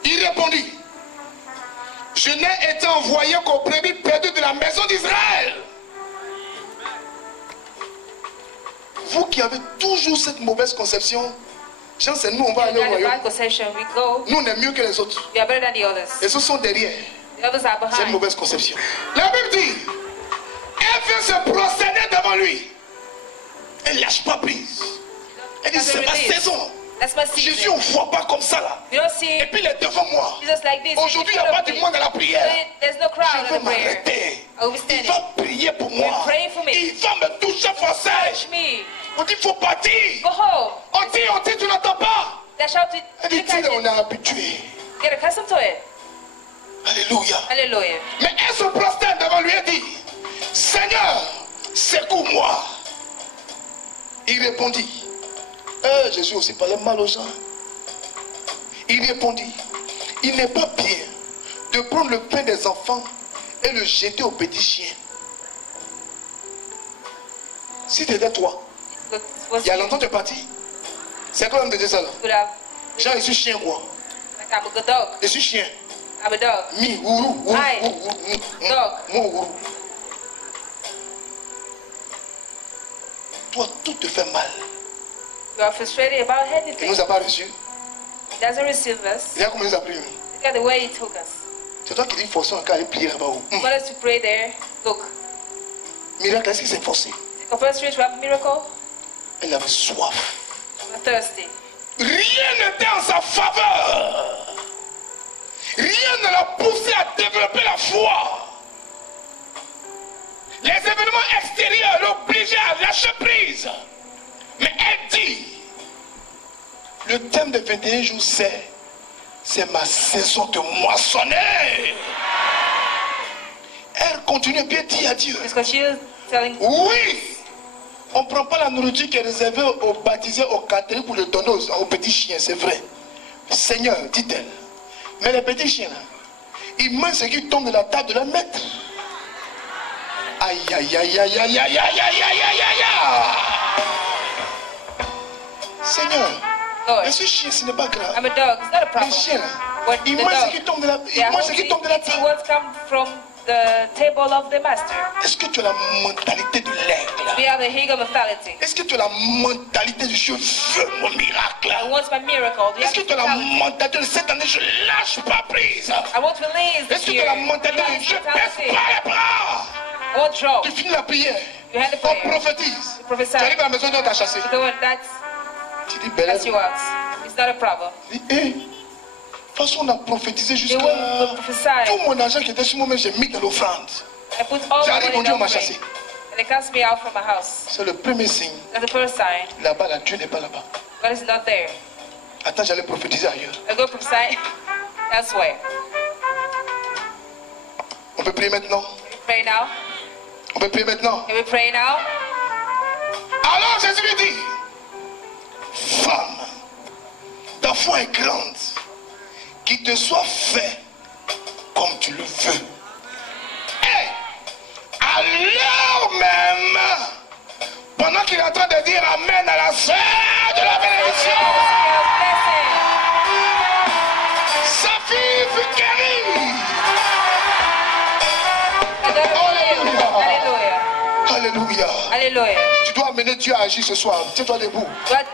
Il répondit, je n'ai été envoyé qu'aux brebis perdues de la maison d'Israël. Vous qui avez toujours cette mauvaise conception, genre c'est nous, on va aller au In the royaume. bad conception, we go. Nous, on est mieux que les autres. We are better than the others. Les autres sont derrière. The others are C'est une behind. mauvaise conception. La Bible dit, elle vient se prosterner devant lui. Elle ne lâche pas prise. Elle dit, c'est ma saison. That's my Jésus, season. on ne voit pas comme ça là. You don't see Et puis il est devant moi. Jesus like this. Aujourd'hui, il n'y a pas de monde à la prière. There's no crowd Je in vais the prayer. m'arrêter. I will be Il standing. va prier pour moi. Will pray for me. Il va me toucher forcé. Touch me. On dit, il faut partir. Go home. On dit, tu n'entends pas. They shout to Elle dit, look at on it. est habitué. Get accustomed to it. Alléluia. Hallelujah. Mais elle se prosterne devant lui et dit, Seigneur, secoue-moi. Il répondit, Jésus aussi parlait mal aux gens. Il répondit, il n'est pas bien de prendre le pain des enfants et le jeter aux petits chiens. Si tu étais toi, What's il y a longtemps tu es parti. C'est quoi l'homme de Dieu ça là? good up? Genre, je suis chien quoi? Like I'm a good dog. Je suis chien. I'm a dog. Mi, ourou, ourou, Aïe. ourou, Dog. mon ourou. Toi, tout te fait mal. You are frustrated about Il ne anything. nous a pas reçus. He doesn't receive us. Regarde comment il nous a pris. Look at the way he took us. C'est toi qui dis forcé encore aller prier là-bas. He wanted us to pray there. Look, Miracle, est-ce qu'il s'est forcé? is it compulsory to have a miracle? Elle avait soif. We're thirsty. Rien n'était en sa faveur. Rien ne l'a poussé à développer la foi. Les événements extérieurs l'obligeaient à lâcher prise. Mais elle dit, le thème de 21 jours, c'est ma saison de moissonner. Elle continue bien dire à Dieu, Because she is telling oui, on ne prend pas la nourriture qui est réservée aux baptisés, aux catholiques pour le donner aux petits chiens, c'est vrai. Seigneur, dit-elle, mais les petits chiens, là, ils mangent ce qui tombe de la table de leur maître. Aïe, aïe, aïe, aïe, aïe, aïe, aïe, aïe, aïe, aïe, aïe, aïe. Seigneur, Lord, mais ce chien, ce n'est pas grave. I'm a dog. It's not a Les problem. chiens, là, What ils the mangent ce dog? qui tombe de la, They ils are mangent ce qui only tombe de la eating table. what comes from the table of the master. Est-ce que tu as la mentalité de l'aigle? We have the Hagar mentality. Est-ce que tu as la mentalité du je veux mon miracle? I want my miracle. Do you Est-ce que have tu as la mentality? mentalité de cette année, je lâche pas prise? I want release Est-ce this que tu year. as la mentalité de je baisse pas les bras? I want draw. Tu finis la prière, You had the on prayer. prophétise. You prophesy. Tu arrives à la maison, on t'a chassé. You know what? Tu dis, belle, That's your out. It's not a problem. de toute façon, on a prophétisé They jusqu'à will prophesy. tout mon argent qui était sur moi-même, j'ai mis dans l'offrande. I put all my J'arrive, money mon Dieu in m'a offering. chassé. And they cast me out from my house. C'est le premier signe. That's the first sign. Là-bas, là, Dieu n'est pas là-bas. God is not there. Attends, j'allais prophétiser ailleurs. I go prophesy elsewhere. On peut prier maintenant? Pray now. On peut prier maintenant? Can we pray now? Alors Jésus lui dit, femme, ta foi est grande, qu'il te soit fait comme tu le veux. Et à l'heure même, pendant qu'il est en train de dire amen à la sœur de la bénédiction, sa fille fut guérie. Alléluia. Alléluia. Alléluia. Tu dois amener Dieu à agir ce soir. Tiens-toi debout. But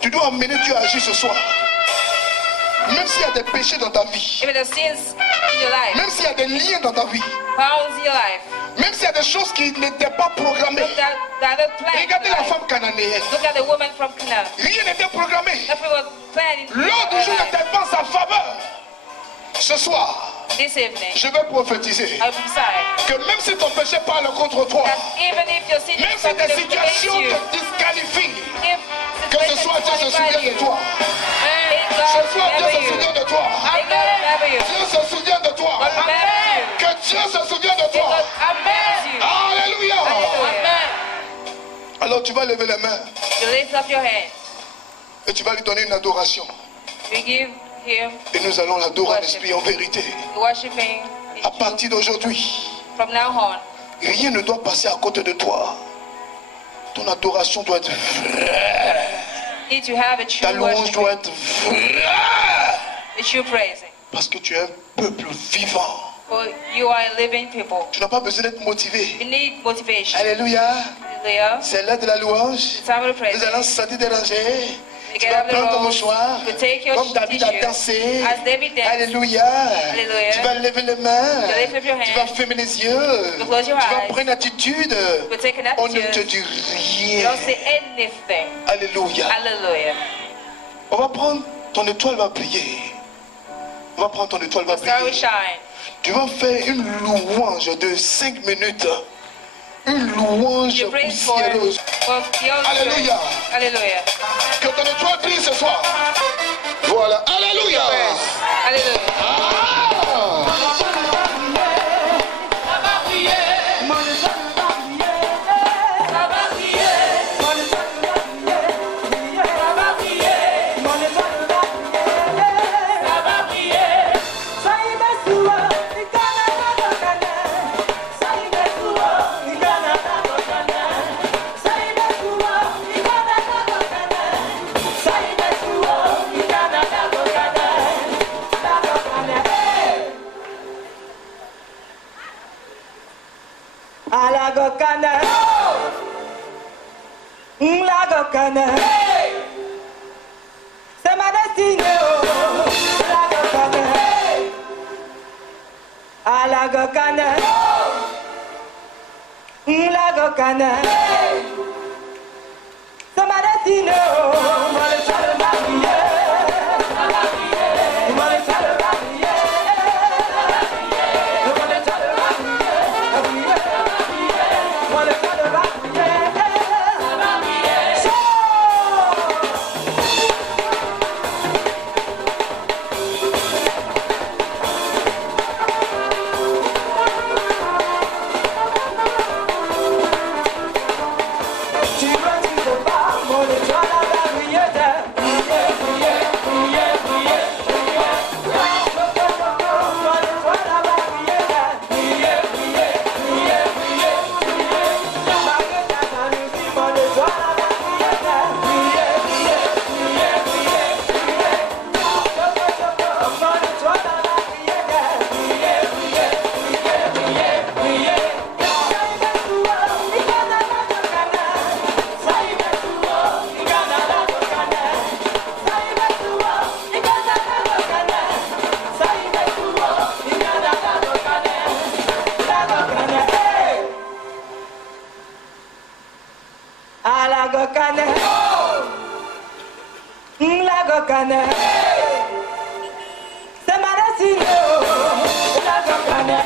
Tu dois amener Dieu à agir ce soir. Même s'il y a des péchés dans ta vie, even the sins in your life, même s'il y a des liens dans ta vie, powers in your life, même s'il y a des choses qui n'étaient pas programmées. that are not planned in Regardez your la life. femme cananéenne. Look at the woman from Canaan. Rien n'était programmé. Nothing was planned in L'ordre du her jour life. n'était pas en sa faveur. Ce soir, This evening, je vais prophétiser I prophesy que même si ton péché parle contre toi, that even if your sin même is si des against situations you, te disqualifient, if que ce situation soit Dieu se disqualifies souvient de you, toi. may Ce God soir, Dieu remember se you. souvient de toi. May God remember you. Dieu se souvient de toi. God remembers you. Que Dieu se souvient de May toi. God remembers you. Alléluia. Hallelujah. Alors tu vas lever les mains You lift up your hands. et tu vas lui donner une adoration. You give him Et nous allons l'adorer en esprit et en vérité. worshiping À partir d'aujourd'hui, from now on. rien ne doit passer à côté de toi. Ton adoration doit être vraie. You need to have a Ta true louange doit worship, être vraie. a true praising. Parce que tu es un peuple vivant. For you are a living people. Tu n'as pas besoin d'être motivé. You need motivation. Alléluia. Hallelujah. C'est l'heure de la louange. It's time of praise. Nous allons se sentir dérangés. You Tu get vas up the prendre ton road, mouchoir. you take your Comme David a tissue, dansé. as David danced. Alléluia. Hallelujah. Tu vas lever les mains. You lift up your Tu vas hands. fermer les yeux. You close your Tu vas eyes. prendre une attitude. You take an On ne te attitude. dit You rien. don't say anything. Alléluia. Hallelujah. On va prendre ton étoile, va briller. On va prendre ton étoile, va The star will briller. shine. Tu vas faire une louange de 5 minutes. Une louange You praise for poussiéreuse. beyond Alléluia. Hallelujah. Que ton étoile brille ce soir. Voilà. Alléluia. Hallelujah. Ah. Alagokana, Lagokana, c'est ma destinée. Alagokana, Lagokana, c'est ma destinée. Alagokana, Lagokana, c'est ma destinée. Lagokana,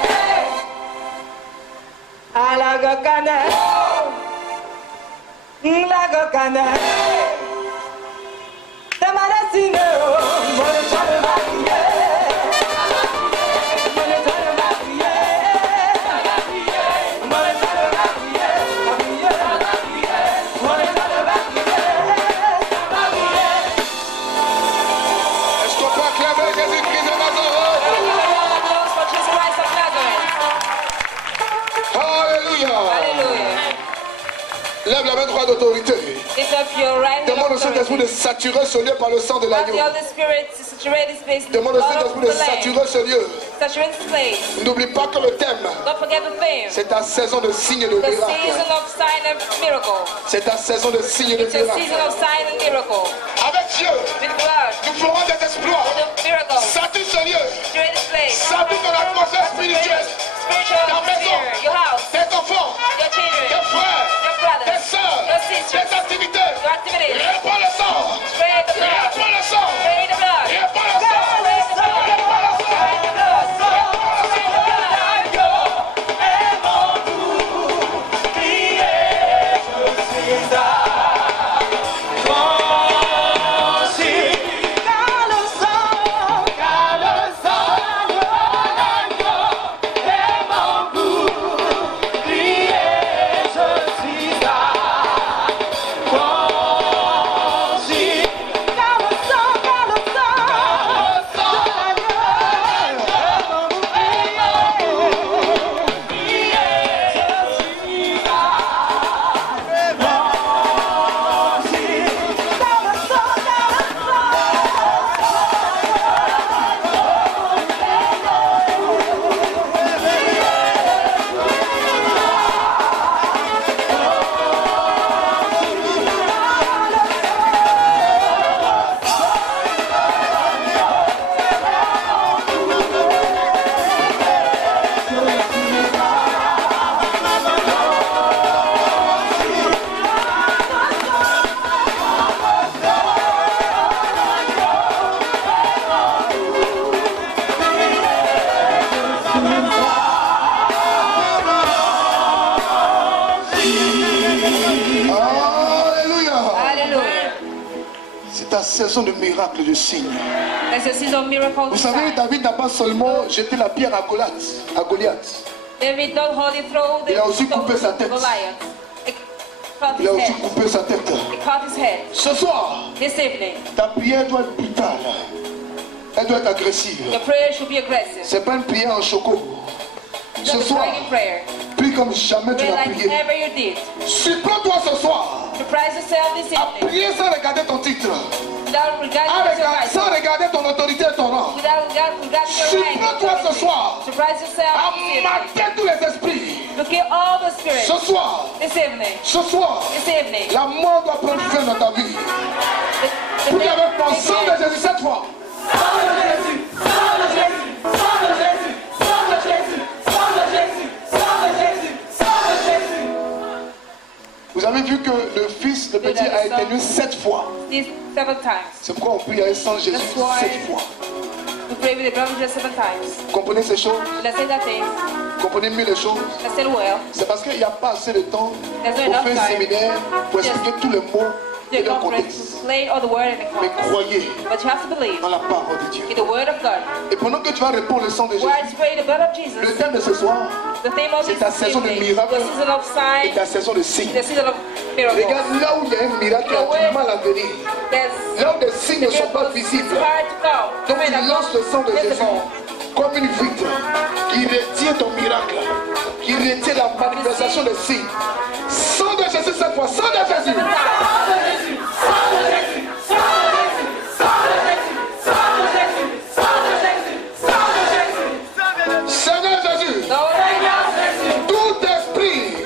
Alagokana, Lagokana, c'est ma Est-ce qu'on peut acclamer Jésus-Christ de Nazareth? Applause for Jesus Christ of Nazareth. Alléluia. Hallelujah. Lève la main droite d'autorité. Lift up your right hand. Demande au Saint-Esprit de saturer ce lieu par le sang de Ask the l'agneau. Holy Spirit to saturate this place. Demande au Saint-Esprit de saturer ce lieu. Saturate this place. N'oublie pas que le thème, Don't forget the theme. c'est ta saison de signes et de The miracles. season of sign and miracle. C'est ta saison de signes et de It's a miracles. season of sign and miracle. Avec Dieu, With God, nous ferons des exploits. the miracle. Sature ce lieu. Saturate this place. Sature ton atmosphère spirituelle. Spiritual Ta maison, atmosphere. Your house. tes enfants, Your children. tes frères, Your tes brothers. soeurs, Your sisters. tes activités. Your activities. Répands le sang. Spread the blood. Répands le sang. Spread the blood. Répands le sang. Spread the blood. Répands le sang. Spread the blood. C'est ta saison de miracles, de signes. It's a season of miracles. Vous savez, David n'a pas seulement jeté la pierre à Goliath. David don't hold it through. Il a aussi coupé sa tête. Goliath. It cut Il a his aussi head. coupé sa tête. It cut his head. Ce soir, This evening, ta prière doit être brutale. Elle doit être agressive. your prayer should be aggressive. C'est pas une prière en choco. It's Ce not a soir, praying prayer. prie comme jamais tu Pray l'as like prié. ever you did. Surprends-toi ce soir Surprise yourself this à evening. prier sans regarder ton titre, Without regarding your right. sans regarder ton autorité et ton rang. Without regarding your Surprends-toi ce right. soir Surprise yourself à this evening. mater tous les esprits. Look at all the spirits Ce soir, this evening. ce soir, This evening. la mort doit prendre fin dans ta vie. The Vous qui avez death pensé will de Jésus cette fois. Vous avez vu que le fils, le petit, a été élu 7 fois. These 7 times. C'est pourquoi on prie avec sans Jésus That's why- 7 fois. We pray with the blood just 7 times. Vous comprenez ces choses? Let's say that things. Vous comprenez mieux les choses? Let's say well. C'est parce qu'il n'y a pas assez de temps There's pour not enough faire un time. séminaire, pour expliquer tous les mots et You're le not ready contexte. to explain all the word in the Mais context. croyez But you have to believe dans la parole de Dieu. in the word of God. Et pendant que tu vas répondre le sang de While Jésus, you pray the blood of le Jesus, thème de ce soir the theme of c'est this ta saison de evening, miracles the season of et signs, ta saison de signes. the season of miracles. Regarde là où il y a un miracle qui a du mal à venir. There's Là où des signes ne sont pas miracles, visibles. it's hard to come. Donc When tu I'm lances le sang de Jésus visible. comme une vitre qui retient ton miracle, qui retient la manifestation des signes. Sang de Jésus cette fois, sang de Jésus. Seigneur Jésus, tout esprit.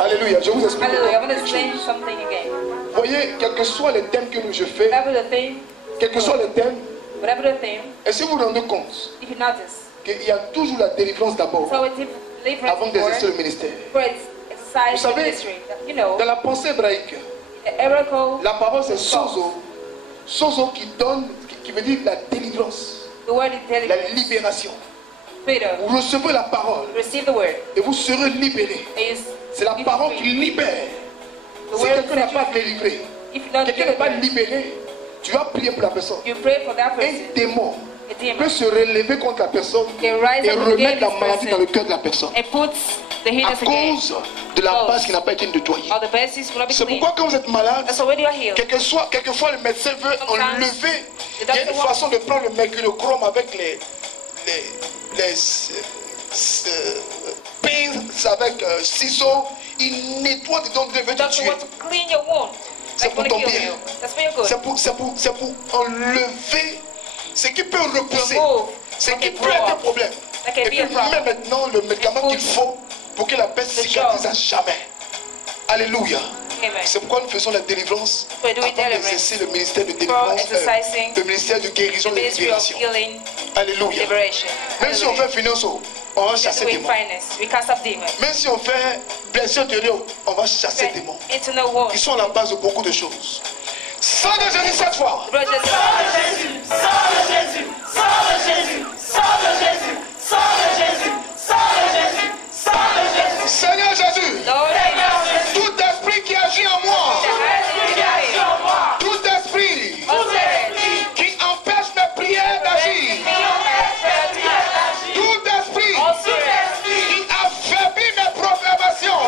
Alléluia, je vous explique. Hallelujah. I'm going to explain something again. Voyez, quels que soient les thèmes que je fais, Whatever the theme, quels que soient les thèmes, whatever the theme, et si vous vous rendez compte if you notice, qu'il y a toujours la délivrance d'abord so it's different avant d'exercer le ministère. for its exercise Vous savez, ministry. You know, Dans la pensée hébraïque, the miracle, la parole c'est sozo. Sozo qui donne, qui veut dire la délivrance, the word la intelligence, libération. freedom. Vous recevez la parole Receive the word. et vous serez libérés. It is C'est la parole qui libère. the Si word quelqu'un n'a set pas you free. délivré, If you don't quelqu'un n'est pas deliver, libéré, Tu vas prier pour la personne. You pray for that Un person. démon A demon. peut se relever contre la personne Can rise et up remettre against la this maladie dans le person cœur de la personne. and puts the À healers again. cause de la base qui n'a pas été nettoyée. All the bases will not be C'est clean. pourquoi quand vous êtes malade, And so when you are healed, quelquefois le médecin veut enlever. Il y a une façon de prendre le mercurochrome avec les pinces, avec ciseaux. Il nettoie dedans, il veut te doctor tuer. wants to clean your wound. C'est Like pour when ton he heals bien. you. That's for your good. C'est pour enlever ce qui peut repousser, Remove ce what qui can peut grow être un up. problème. That can Et be puis a problem. même maintenant le médicament qu'il faut pour que la peste The cicatrise job. à jamais. Alléluia. Amen. C'est pourquoi nous faisons la délivrance We're doing avant deliverance. d'exercer le ministère de For délivrance, exercising le ministère de guérison et de Ministry of libération. healing, Alléluia. liberation. Même si on Hallelujah. fait finance, on va chasser We're des doing démons. finance. We cast out demons. Même si on fait blessure intérieure, on va chasser des démons. Internal wounds. Ils sont à la base de beaucoup de choses. Sang de Jésus cette fois. Blood of Jesus. Jésus, sang de Jésus, sang de Jésus, sang de Jésus, sang de Jésus, sang de Jésus, sang de Jésus. Seigneur Jésus, Lord Jesus. tout esprit qui agit en moi, tout esprit qui empêche mes prières d'agir, tout esprit qui affaiblit mes proclamations,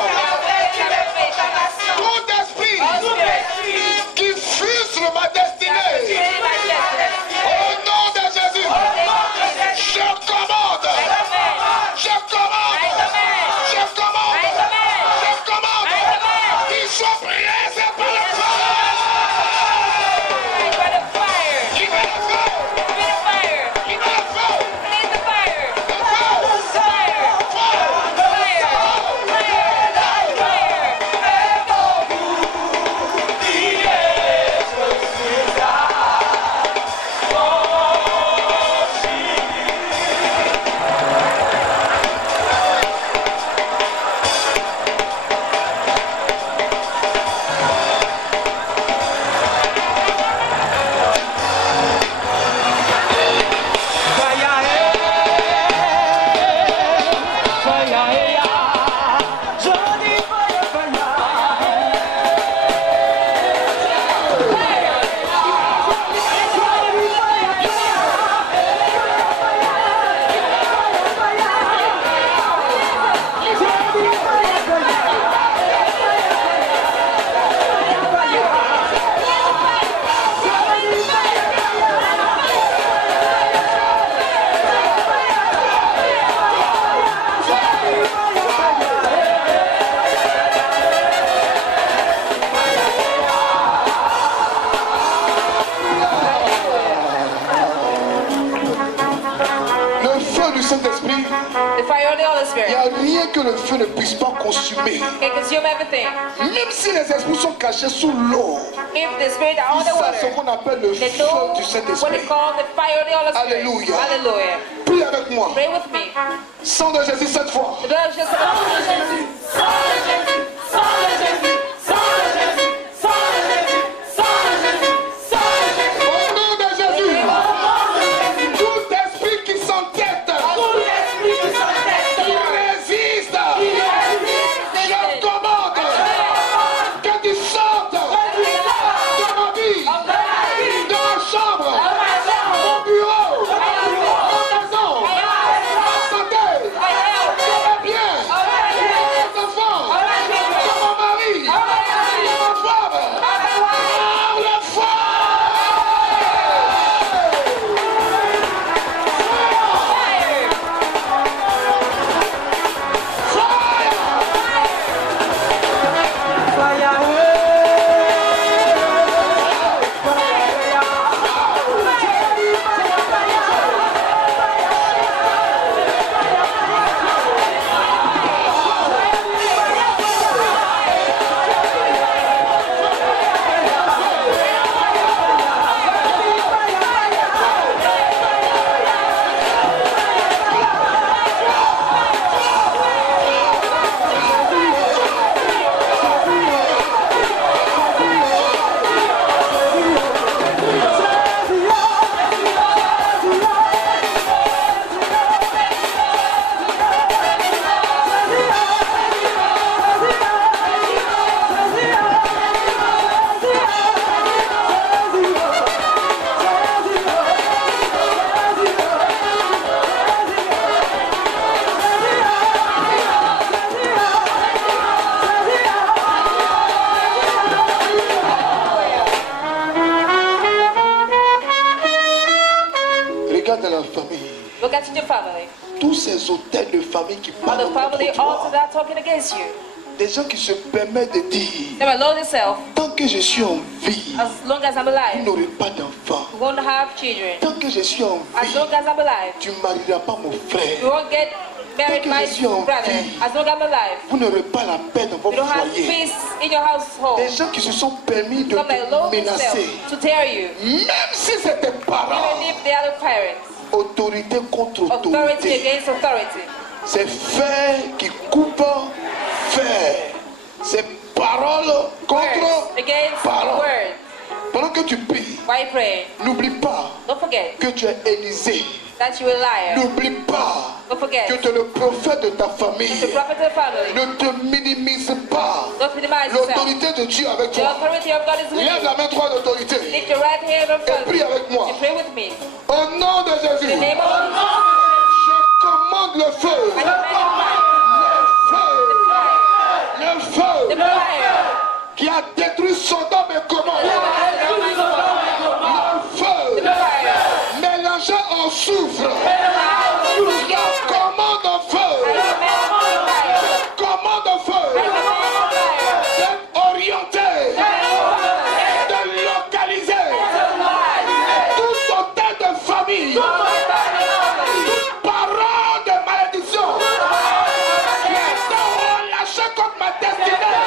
tout esprit qui frustre ma destinée, au nom de Jésus, je commande, je commande, je commande, je commande, qu'ils soient brisés par le feu, qui met le feu, qui met le feu, le feu du Saint-Esprit, The fire of the Holy il n'y a Spirit rien que le feu ne puisse pas consumer. can consume everything. Même si les esprits sont cachés sous l'eau, If the Spirit are on ils the savent ce water, qu'on appelle le they feu know du what Saint-Esprit. is called the fire of the Holy Spirit. Alléluia. Hallelujah. Prie avec moi. Pray with me. Sang de Jésus cette fois. The blood of Jesus. Au nom de Jésus, tout esprit qui s'entête, qui résiste, je commande que tu sortes de ma vie, de ma chambre, mon bureau, ma maison, ma santé, mes biens, mes enfants, Regarde la famille. Look at your family. Tous ces hôtels de famille qui All parlent the family contre altars toi. that are talking against you. Des gens qui se permettent de dire, Never allow yourself. tant que je suis en vie, As long as I'm vous alive, n'aurez pas d'enfants. you won't have children. Tant que je suis en As vie, long as I'm alive, tu ne marieras pas mon you frère. won't get married que my je suis en brother. vie. As long as I'm alive, Vous n'aurez pas la paix dans you votre don't have foyer. peace in your household. Des gens qui se sont permis de Some that te allow menacer. themselves to tear you, Même si c'est tes parents. even if they are the parents. Autorité contre Authority autorité. against authority. C'est fer qui coupe fer. C'est parole Words contre against parole. words. Pendant que tu pries, Why pray? n'oublie pas Don't forget que tu es Élisée. that you are a liar. N'oublie pas Don't forget que tu es le prophète de ta famille. the prophet of the family. Ne te minimise pas. Don't minimize yourself. L'autorité de Dieu avec The toi. authority of God is with Lève you. la main droite d'autorité. Lift your right hand in Et front of prie you. avec moi. You pray with me. Au nom de In Jésus, the name of Jesus, je commande le feu. I command Le the feu fire. The fire. qui a détruit Sodome et Gomorrhe. Le feu The fire. mélangé en soufre. Je commande un feu. Je commande un feu d'être orienté, de localiser tout hôtel de famille, toute parole de malédiction qui est relâchée contre ma destinée,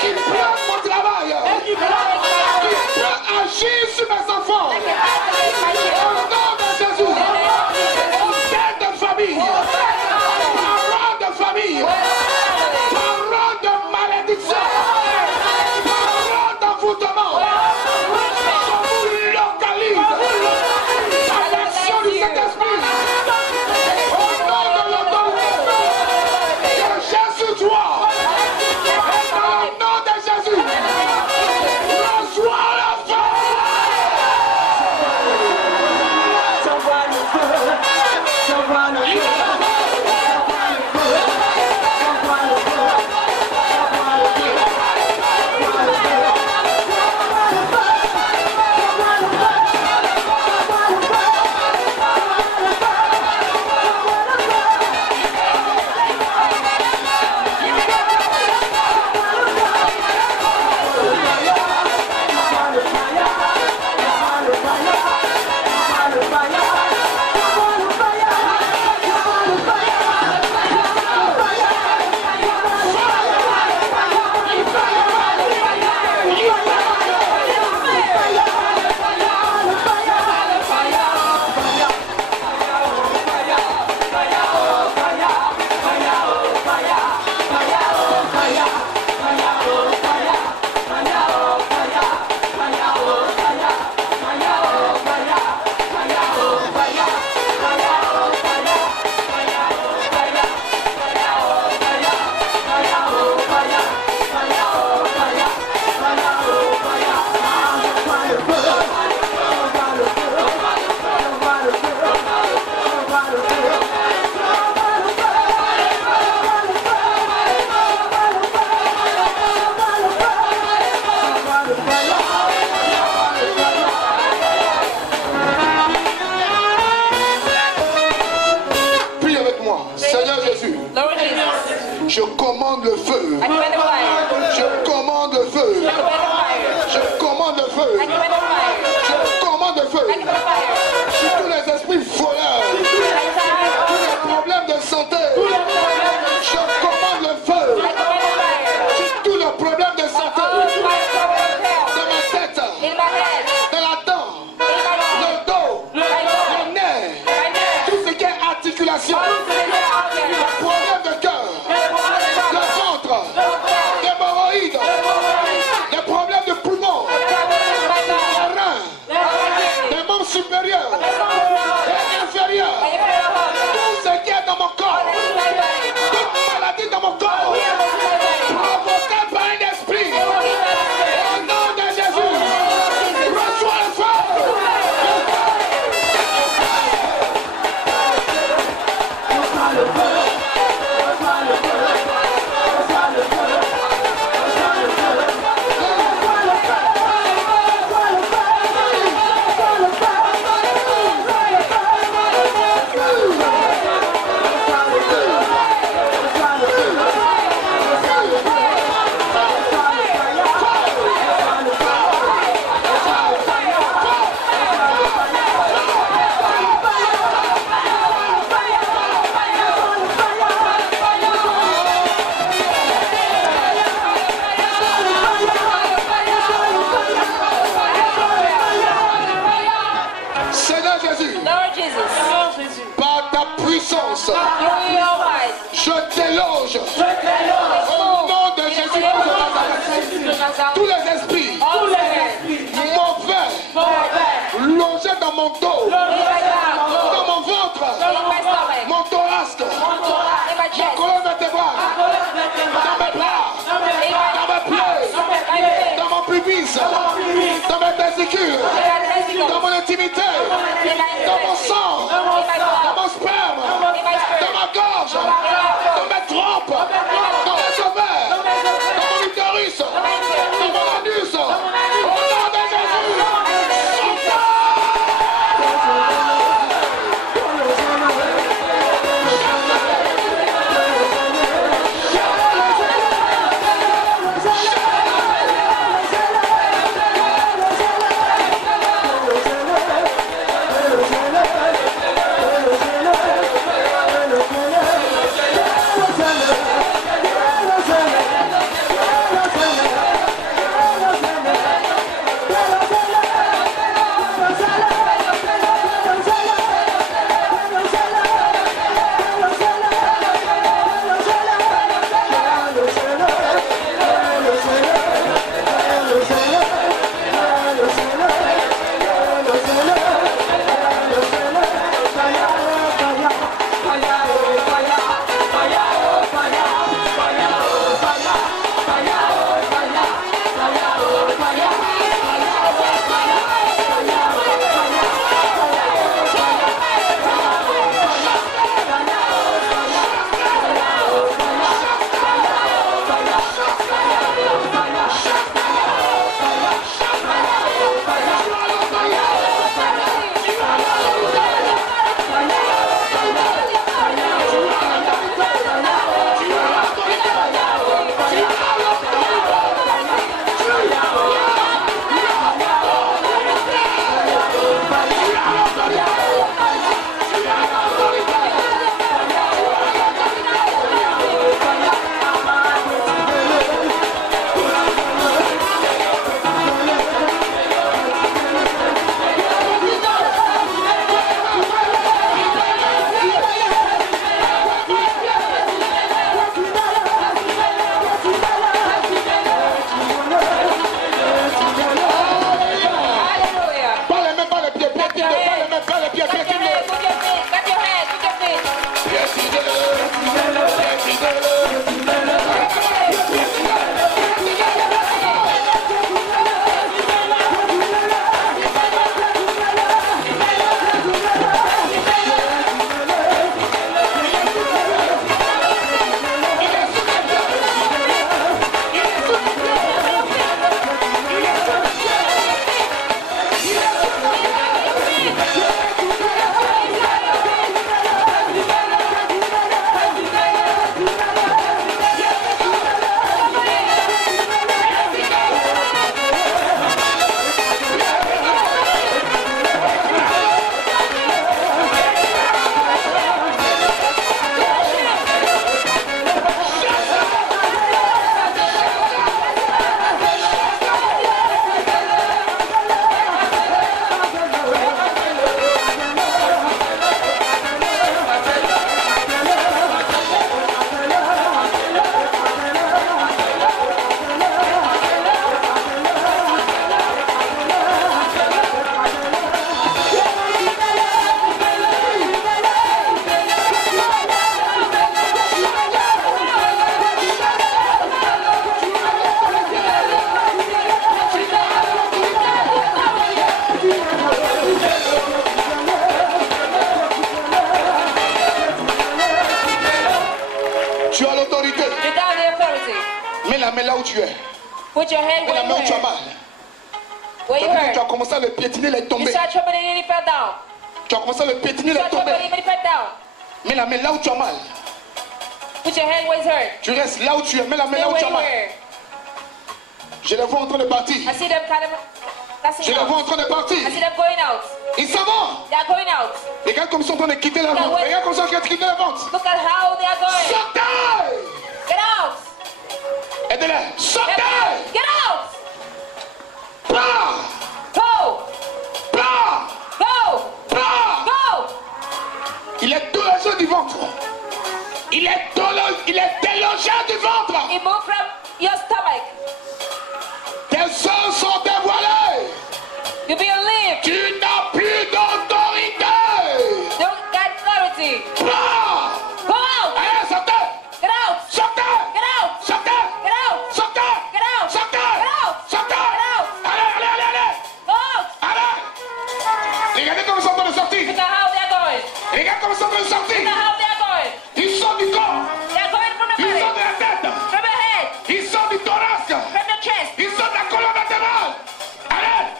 qui prend mon travail, qui peut agir sur mes enfants. Au nom de Jésus, hôtel de famille, parole de famille, parole de malédiction, parole d'envoûtement, je vous localise par l'action du Saint-Esprit. Au nom de l'autorité que Jésus doit, au nom de Jésus, reçois la feu. Prie avec moi. Seigneur Jésus, Lord Jesus, je commande le feu. I command the fire. Je commande le feu. I command the fire. Je commande le feu. I command the fire. Je commande le feu. I command the fire. Sur tous les esprits voleurs, tous les problèmes de santé, je commande le feu. I command the fire. Sur tous les problèmes de santé, All the fire covered dans hell. ma tête, In my head. dans la dent, In my mouth. le dos, My mouth. le nez, My neck. tout ce qui est articulation, All the things out there. problème de cœur, le ventre, l'hémorroïde, les problèmes de poumon, les reins, les membres supérieurs et inférieurs, tout ce qui est dans mon corps, toute maladie dans mon corps, provoquée par un esprit, au nom de Jésus, reçois le feu. ta puissance. Through your might. Je t'éloge. Au nom de Jésus de Nazareth. Tous les esprits mauvais logés dans mon dos, dans mon ventre, mon thorax, ma colonne vertébrale, dans mes bras, dans mes pieds, dans mon pubis, dans mes testicules, dans mon intimité, dans mon sang, dans mon sperme, dans ma gorge, dans mes trompes, dans mes ovaires, dans mon utérus, dans mon anus, au nom de Jésus. Mets la main là où tu es. Put your hand Mets la where main you où tu as hurt. mal. Where you Tu hurt. as commencé à le piétiner, il est You tombé. start troubling it, it fell down. Tu as commencé à le piétiner, il You est start tombé. troubling it, it fell down. Mets la main là où tu as mal. Put your hand where it's hurt. Tu restes là où tu es. Mets la main Stay là où where tu as you mal. were. Je les vois en train de partir. I see them kind of Je passing les vois en out. train de partir. I see them going out. Ils s'en vont. They are going out. Regarde comme ils sont en train de quitter la vente. Regarde comme ils sont en train de quitter la vente. Look at how they are going. Sortez! Get out. Aidez-les. Sortez! Get out. Pars! Go. Pars! Go. Pars! Go. Il est 2 Regardez comment ils sont en train de sortir. Look at how they're going. Regarde comment ils sont en train de sortir. Look at how they're going. Ils sortent du corps. They're going from the Ils body, sortent de la tête. from the head, Ils sortent du thorax. from the chest. Ils sortent de la colonne latérale. Allez.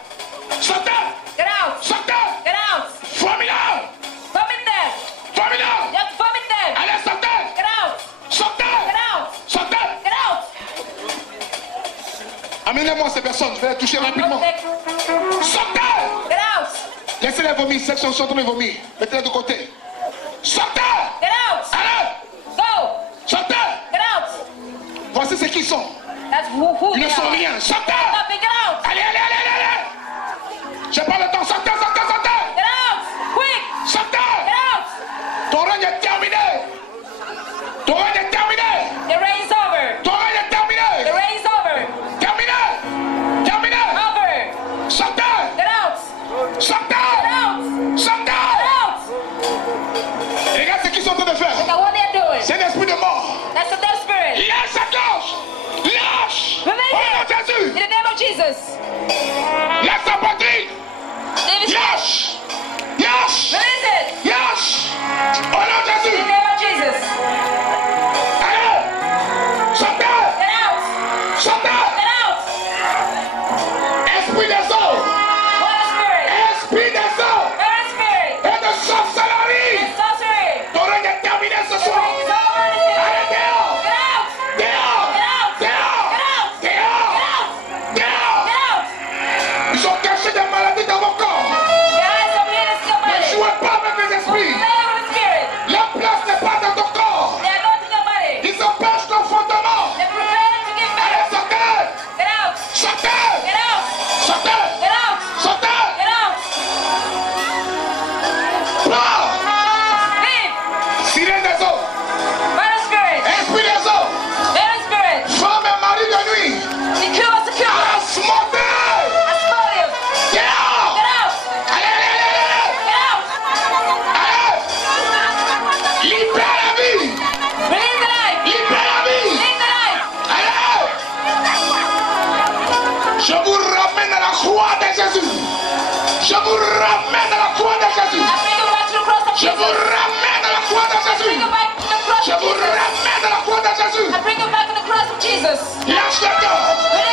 Sortez. Get out. Sortez. Get out. Formidable. Vomit them. Formidable. Just vomit them. Allez, sortez. Get out. Sortez. Get out. Sortez. Get out. Amenez-moi ces personnes. Je vais les toucher rapidement. Sortez. Get out. Laissez-les vomir. Ceux qui sont en train de vomir. Mettez-les de côté. Sortez. Get out. Allez. Go. Sortez. Get out. Voici ceux qui sont. That's who Ils they ne sont are. rien. Sortez. Nothing. Get out. Allez, allez, allez, allez, allez. J'ai pas le temps. Sortez, sortez, sortez. Get out. Quick. Sortez. Get out. Ton règne est terminé. Ton règne est terminé. The rain is over. Ton règne est terminé. The rain is over. Terminé. Terminé. Over. Sortez. Get out. Sortez. Get out. Sortez. Get out. Regarde ce qu'ils sont en train de faire. Look at what they're doing. C'est un esprit de mort. That's the death spirit. Lâche sa cloche. Lâche. Release Au nom it. de Jésus. In the name of Jesus. Lâche sa poitrine. Release it. Lâche. Lâche. Release it. Lâche. Au nom de In Jésus. the name of Jesus. Allez. Sortez. Get out. Sortez. Get out. Esprit des eaux. Holy Spirit. Esprit des eaux. Holy Spirit. Et de sorcellerie. And sorcery. Ton règne est terminé ce The soir. rain is over. This evening. Allez, dehors. Get out. Dehors. Get out. Dehors. Get out. Dehors. Get out. Dehors. Get out. Ils ont caché des maladies dans vos corps. There are some leaders in your Ne body. jouez pas avec les Don't esprits. play with the spirit. La place n'est pas dans ton corps. They are not in your body. Ils empêchent l'enfantement. They prepare them to give Allez, birth. sortez. Get out. Sortez. Get out. Sortez. Get out. Sortez. Get out. Pars. Leave. Sirène des eaux. Holy Spirit. Esprit des eaux. Holy Spirit. Femme et mari de nuit. The cure is the cure. Asmontez. Asmodeus. Dehors. Get out. Allez, allez, allez, allez. Get out. Allez. Libère la vie. Release the life. Libère la vie. Release the life. Allez. Je vous ramène à la croix de Jésus. Je vous ramène à la croix de Jésus. I bring you back to the cross of Je vous Jesus. ramène à la croix de I bring Jésus. you back to the cross Je of vous Jesus. ramène à la croix de Jésus. I bring you back to the cross of Jesus. Lâche le cœur. Release